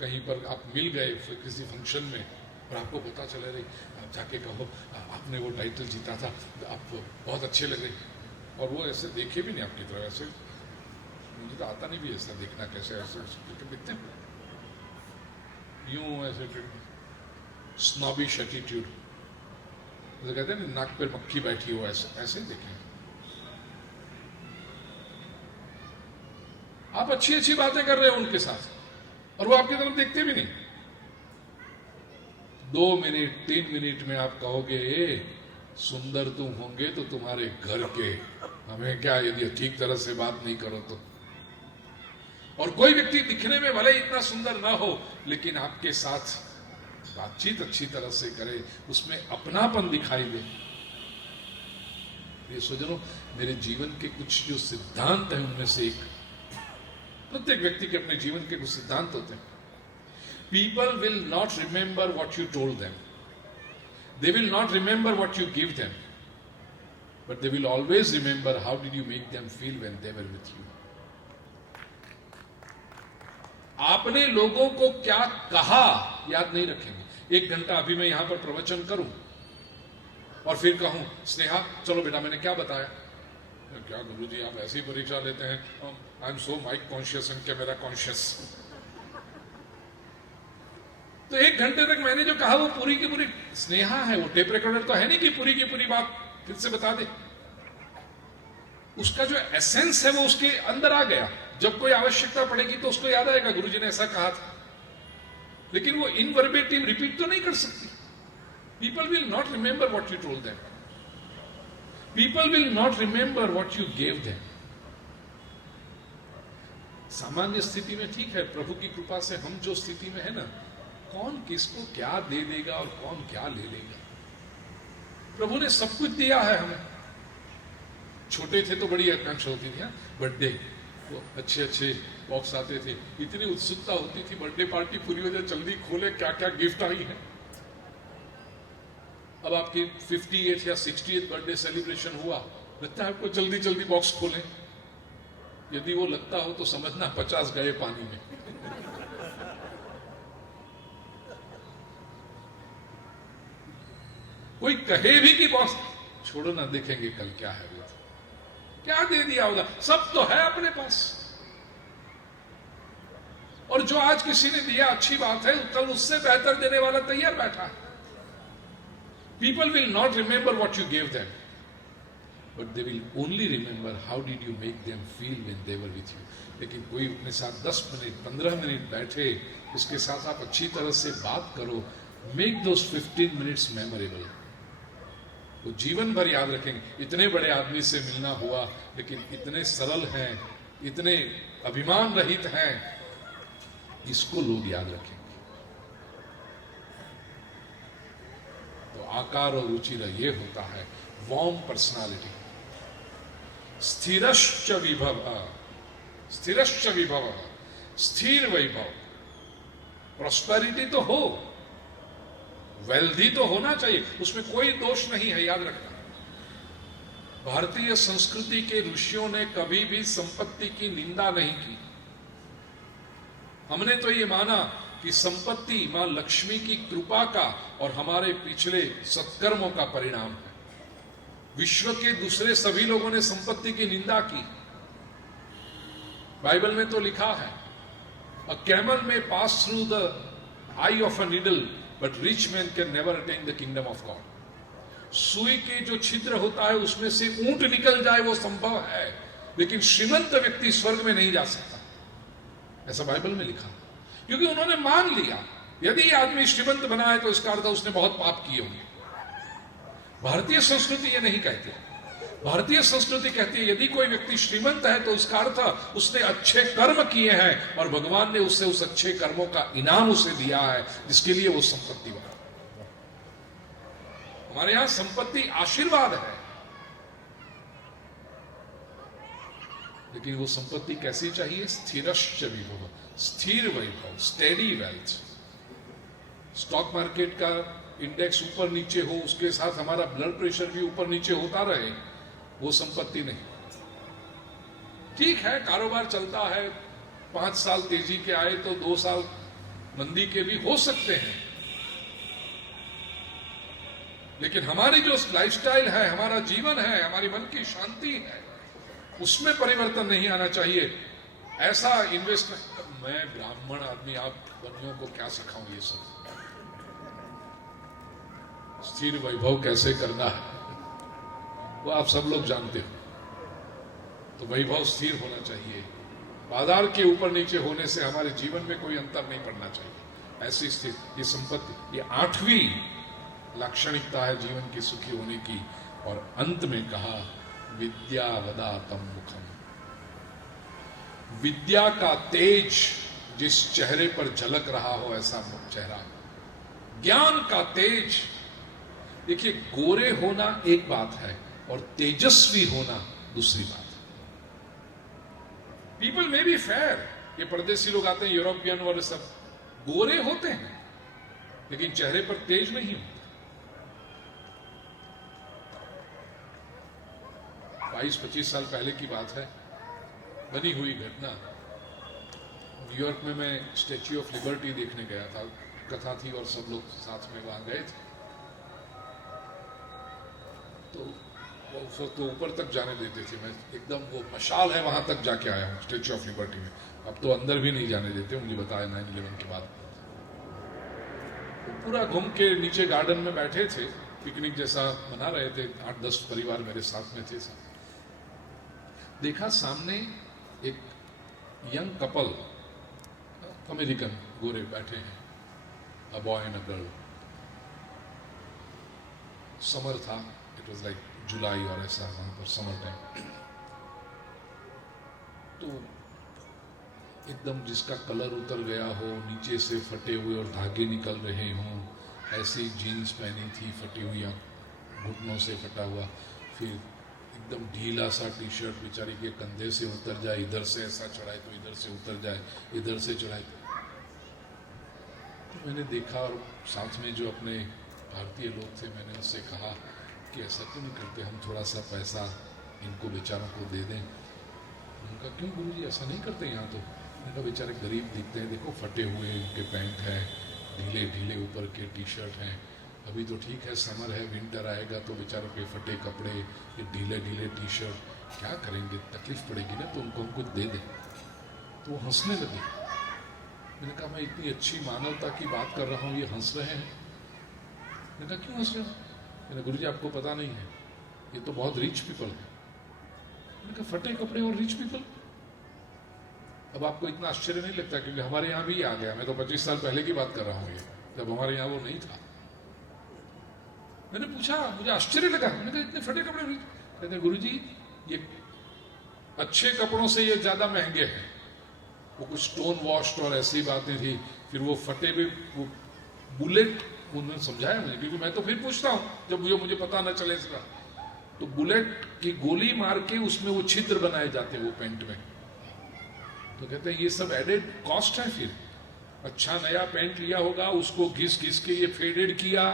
कहीं पर आप मिल गए किसी फंक्शन में और आपको पता चले रही, आप जाके कहो आपने वो टाइटल जीता था, आप बहुत अच्छे लगे, और वो ऐसे देखे भी नहीं आपकी तरफ, ऐसे मुझे तो आता नहीं भी ऐसा देखना, कैसे ऐसे दिखते हैं यूं, ऐसे स्नॉबिश एटीट्यूड, जैसे कहते हैं नाक पे मक्खी बैठी हो, ऐसे ही देखें। आप अच्छी अच्छी बातें कर रहे हो उनके साथ और वो आपकी तरफ देखते भी नहीं। 2 मिनट 3 मिनट में आप कहोगे सुंदर तुम होंगे तो तुम्हारे घर के, हमें क्या यदि ठीक तरह से बात नहीं करो तो। और कोई व्यक्ति दिखने में भले इतना सुंदर ना हो, लेकिन आपके साथ बातचीत अच्छी तरह से करे, उसमें अपनापन दिखाई दे। ये सज्जनों, मेरे जीवन के कुछ जो सिद्धांत हैं उनमें से एक, प्रत्येक व्यक्ति के अपने जीवन के कुछ सिद्धांत होते हैं। People will not remember what you told them. They will not remember what you give them. But they will always remember how did you make them feel when they were with you. आपने लोगों को क्या कहा याद नहीं रखेंगे। 1 घंटा अभी मैं यहां पर प्रवचन करूं और फिर कहूं स्नेहा चलो बेटा मैंने क्या बताया, क्या गुरुजी आप ऐसी परीक्षा लेते हैं, I am so mic conscious and क्या मेरा कॉन्शियस। तो 1 घंटे तक मैंने जो कहा वो पूरी की पूरी स्नेहा है, वो टेप रिकॉर्डर तो है नहीं कि पूरी की पूरी बात फिर से बता दे। उसका जो एसेंस है वो उसके अंदर आ गया, जब कोई आवश्यकता पड़ेगी तो उसको याद आएगा गुरुजी ने ऐसा कहा था, लेकिन वो इनवर्बेटिव रिपीट तो नहीं कर सकती। People will not remember what you told them, people will not remember what you gave them. सामान्य स्थिति में ठीक है, प्रभु की कृपा से हम जो स्थिति में है ना, कौन किसको क्या दे देगा और कौन क्या ले लेगा। प्रभु ने सब कुछ दिया है हमें। छोटे थे तो बड़ी आकांक्षा होती थी, बर्थडे वो अच्छे अच्छे बॉक्स आते थे, इतनी उत्सुकता होती थी बर्थडे पार्टी पूरी हो जाए, जल्दी खोले क्या क्या गिफ्ट आई है। अब आपकी 58 या 68 बर्थडे सेलिब्रेशन हुआ, लगता है आपको जल्दी जल्दी बॉक्स खोलें। यदि वो लगता हो तो समझना 50 गए पानी में। कोई कहे भी कि बॉक्स छोड़ो ना, देखेंगे कल क्या है, वो क्या दे दिया होगा, सब तो है अपने पास। और जो आज किसी ने दिया अच्छी बात है, कल उससे बेहतर देने वाला तैयार बैठा है। People will not remember what you gave them, but they will only remember how did you make them feel when they were with you. लेकिन कोई अपने साथ 10 मिनट 15 मिनट बैठे, इसके साथ आप अच्छी तरह से बात करो, make those 15 minutes memorable. वो जीवन भर याद रखेंगे। इतने बड़े आदमी से मिलना हुआ, लेकिन इतने सरल हैं, इतने अभिमान रहित हैं, इसको लोग याद रखेंगे। तो आकार और रुचिर ये होता है वार्म पर्सनालिटी। स्थिरश्च विभव, स्थिरश्च विभव, स्थिर वैभव। प्रॉस्पेरिटी तो हो, वेल्दी तो होना चाहिए, उसमें कोई दोष नहीं है, याद रखना। भारतीय संस्कृति के ऋषियों ने कभी भी संपत्ति की निंदा नहीं की। हमने तो ये माना कि संपत्ति मां लक्ष्मी की कृपा का और हमारे पिछले सत्कर्मों का परिणाम है। विश्व के दूसरे सभी लोगों ने संपत्ति की निंदा की। बाइबल में तो लिखा है, अ कैमल में pass through the I of a needle but rich man can never attain the kingdom of God. सुई के जो छिद्र होता है उसमें से ऊंट निकल जाए वो संभव है, लेकिन श्रीमंत व्यक्ति स्वर्ग में नहीं जा सकता, ऐसा बाइबल में लिखा। क्योंकि उन्होंने मान लिया यदि ये आदमी श्रीमंत बना है तो इसका अर्थ उसने बहुत पाप किए होंगे। भारतीय संस्कृति ये नहीं कहती। भारतीय संस्कृति कहती है यदि कोई व्यक्ति श्रीमंत है तो इसका अर्थ उसने अच्छे कर्म किए हैं और भगवान ने उससे उस अच्छे कर्मों का इनाम उसे दिया है, जिसके लिए वो संपत्ति बना। हमारे यहां संपत्ति आशीर्वाद है, लेकिन वो संपत्ति कैसी चाहिए? स्थिरश्च विभव, स्थिर वैभव, स्टेडी वेल्थ। स्टॉक मार्केट का इंडेक्स ऊपर नीचे हो, उसके साथ हमारा ब्लड प्रेशर भी ऊपर नीचे होता रहे, वो संपत्ति नहीं। ठीक है, कारोबार चलता है, 5 साल तेजी के आए तो 2 साल मंदी के भी हो सकते हैं, लेकिन हमारी जो लाइफस्टाइल है, हमारा जीवन है, हमारी मन की शांति है, उसमें परिवर्तन नहीं आना चाहिए। ऐसा इन्वेस्टमेंट, मैं ब्राह्मण आदमी, आप बनियों को क्या सिखाऊं ये सब। स्थिर वैभव कैसे करना है वो आप सब लोग जानते हो। तो वैभव स्थिर होना चाहिए। बाजार के ऊपर नीचे होने से हमारे जीवन में कोई अंतर नहीं पड़ना चाहिए। ऐसी स्थिति, ये संपत्ति, ये 8वीं लाक्षणिकता है जीवन की सुखी होने की। और अंत में कहा विद्या वदातम मुखम। विद्या का तेज जिस चेहरे पर झलक रहा हो ऐसा चेहरा, ज्ञान का तेज। देखिए, गोरे होना एक बात है और तेजस्वी होना दूसरी बात है। पीपल मे बी फेयर, ये परदेसी लोग आते हैं यूरोपियन और सब गोरे होते हैं, लेकिन चेहरे पर तेज नहीं होता। 22-25 साल पहले की बात है, बनी हुई घटना। न्यूयॉर्क में मैं स्टैच्यू ऑफ लिबर्टी देखने गया था, कथा थी और सब लोग साथ में वहां गए थे। तो ऊपर तक जाने देते थे, मैं एकदम वो मशाल है वहां तक जाके आया हूँ स्टैच्यू ऑफ लिबर्टी में। अब तो अंदर भी नहीं जाने देते, मुझे बताया 9/11 के बाद। तो पूरा घूम के नीचे गार्डन में बैठे थे, पिकनिक जैसा मना रहे थे, 8-10 परिवार मेरे साथ में थे सब। देखा सामने एक यंग कपल, अमेरिकन गोरे बैठे हैं, a boy and a girl. Summer था, इट वाज लाइक जुलाई और ऐसा वहां पर समर टाइम। तो एकदम जिसका कलर उतर गया हो, नीचे से फटे हुए और धागे निकल रहे हों, ऐसी जीन्स पहनी थी फटी हुई, घुटनों से फटा हुआ, फिर एकदम ढीला सा टी शर्ट बेचारी के कंधे से उतर जाए, इधर से ऐसा चढ़ाए तो इधर से उतर जाए, इधर से चढ़ाए। तो मैंने देखा और साथ में जो अपने भारतीय लोग थे, मैंने उससे कहा कि ऐसा क्यों नहीं करते, हम थोड़ा सा पैसा इनको बेचारों को दे दें। उनका क्यों गुरुजी ऐसा नहीं करते यहाँ? तो उनका बेचारे गरीब दिखते हैं, देखो फटे हुए उनके पैंट हैं, ढीले ढीले ऊपर के टी शर्ट हैं। अभी तो ठीक है, समर है, विंटर आएगा तो बेचारों के फटे कपड़े, ये ढीले ढीले टी शर्ट, क्या करेंगे, तकलीफ पड़ेगी ना, तो उनको हम कुछ दे दें। तो वो हंसने लगे। मैंने कहा मैं इतनी अच्छी मानवता की बात कर रहा हूँ, ये हंस रहे हैं। मैंने कहा क्यों हंस रहे हो? मैंने गुरुजी आपको पता नहीं है, ये तो बहुत रिच पीपल है। मैंने कहा फटे कपड़े और रिच पीपल? अब आपको इतना आश्चर्य नहीं लगता? क्योंकि हमारे यहाँ भी आ गया, मैं तो 25 साल पहले की बात कर रहा हूँ, ये जब हमारे यहाँ वो नहीं था। मैंने पूछा, मुझे आश्चर्य लगा, मैंने कहा इतने फटे कपड़े? कहते गुरुजी ये अच्छे कपड़ों से ये ज्यादा महंगे हैं, वो कुछ स्टोन वॉश्ड और ऐसी बातें थी। फिर वो फटे हुए वो बुलेट, उन्होंने समझाया मुझे, क्योंकि मैं तो फिर पूछता हूँ जब मुझे पता ना चले इसका। तो बुलेट की गोली मार के उसमें वो छिद्र बनाए जाते हैं वो पेंट में। तो कहते हैं ये सब एडेड कॉस्ट है। फिर अच्छा नया पेंट लिया होगा, उसको घिस घिस के ये फेडेड किया,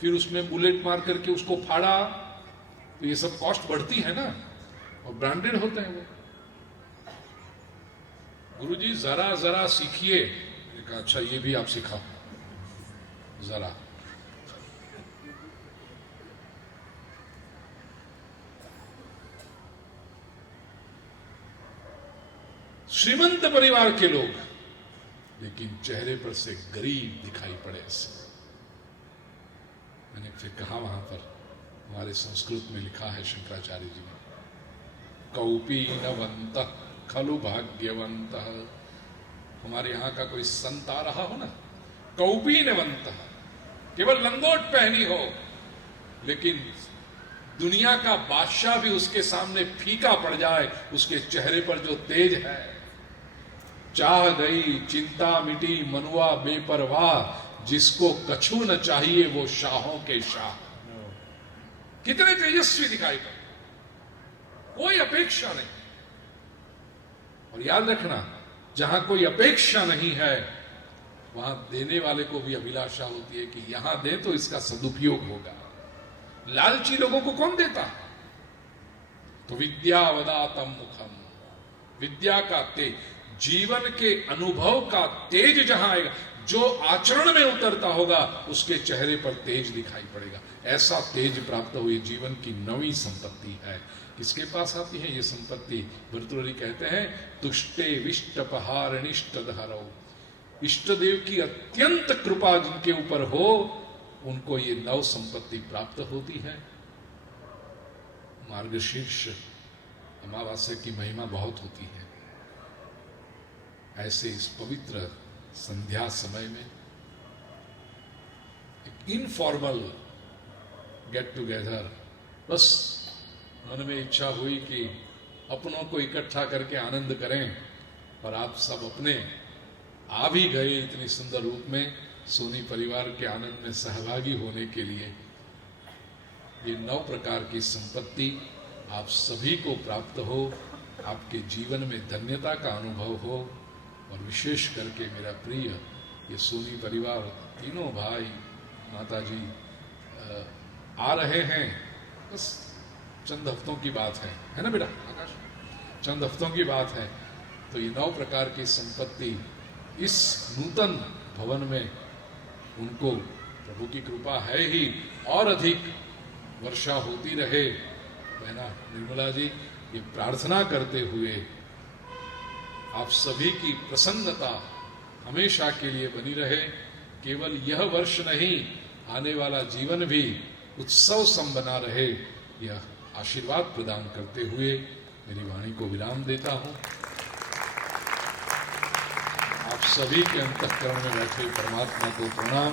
फिर उसमें बुलेट मार करके उसको फाड़ा, तो ये सब कॉस्ट बढ़ती है ना, और ब्रांडेड होते हैं वो। गुरुजी जरा जरा सीखिए। कहा अच्छा ये भी आप सिखाओ जरा। श्रीमंत परिवार के लोग, लेकिन चेहरे पर से गरीब दिखाई पड़े ऐसे। मैंने फिर कहा, वहां पर हमारे संस्कृत में लिखा है शंकराचार्य जी ने, कौपीनवंत खलु भाग्यवंत। हमारे यहाँ का कोई संत आ रहा हो ना, कौपीनवंत, केवल लंगोट पहनी हो, लेकिन दुनिया का बादशाह भी उसके सामने फीका पड़ जाए, उसके चेहरे पर जो तेज है। चाह गई चिंता मिटी मनुआ बेपरवाह, जिसको कछु न चाहिए वो शाहों के शाह। कितने तेजस्वी दिखाई पड़े, कोई अपेक्षा नहीं। और याद रखना, जहां कोई अपेक्षा नहीं है वहां देने वाले को भी अभिलाषा होती है कि यहां दे तो इसका सदुपयोग होगा। लालची लोगों को कौन देता? तो विद्या वदातम मुखम, विद्या का तेज, जीवन के अनुभव का तेज जहां आएगा, जो आचरण में उतरता होगा उसके चेहरे पर तेज दिखाई पड़ेगा। ऐसा तेज प्राप्त हुई जीवन की नवी संपत्ति है। किसके पास आती है ये संपत्ति? भर्तृहरि कहते हैं, तुष्टे विष्टपहारनिष्ट धरो, इष्ट देव की अत्यंत कृपा जिनके ऊपर हो, उनको ये नव संपत्ति प्राप्त होती है। मार्गशीर्ष अमावास्या की महिमा बहुत होती है। ऐसे इस पवित्र संध्या समय में एक इनफॉर्मल गेट टुगेदर, बस मन में इच्छा हुई कि अपनों को इकट्ठा करके आनंद करें, और आप सब अपने आ भी गए इतनी सुंदर रूप में सोनी परिवार के आनंद में सहभागी होने के लिए। ये 9 प्रकार की संपत्ति आप सभी को प्राप्त हो, आपके जीवन में धन्यता का अनुभव हो, और विशेष करके मेरा प्रिय ये सोनी परिवार, तीनों भाई माता जी आ रहे हैं। बस चंद हफ्तों की बात है ना बेटा आकाश? चंद हफ्तों की बात है। तो ये 9 प्रकार की संपत्ति इस नूतन भवन में उनको प्रभु की कृपा है ही, और अधिक वर्षा होती रहे। बहना निर्मला जी ये प्रार्थना करते हुए आप सभी की प्रसन्नता हमेशा के लिए बनी रहे। केवल यह वर्ष नहीं, आने वाला जीवन भी उत्सव सम बना रहे, यह आशीर्वाद प्रदान करते हुए मेरी वाणी को विराम देता हूं। आप सभी के अंतःकरण में बैठे परमात्मा को प्रणाम।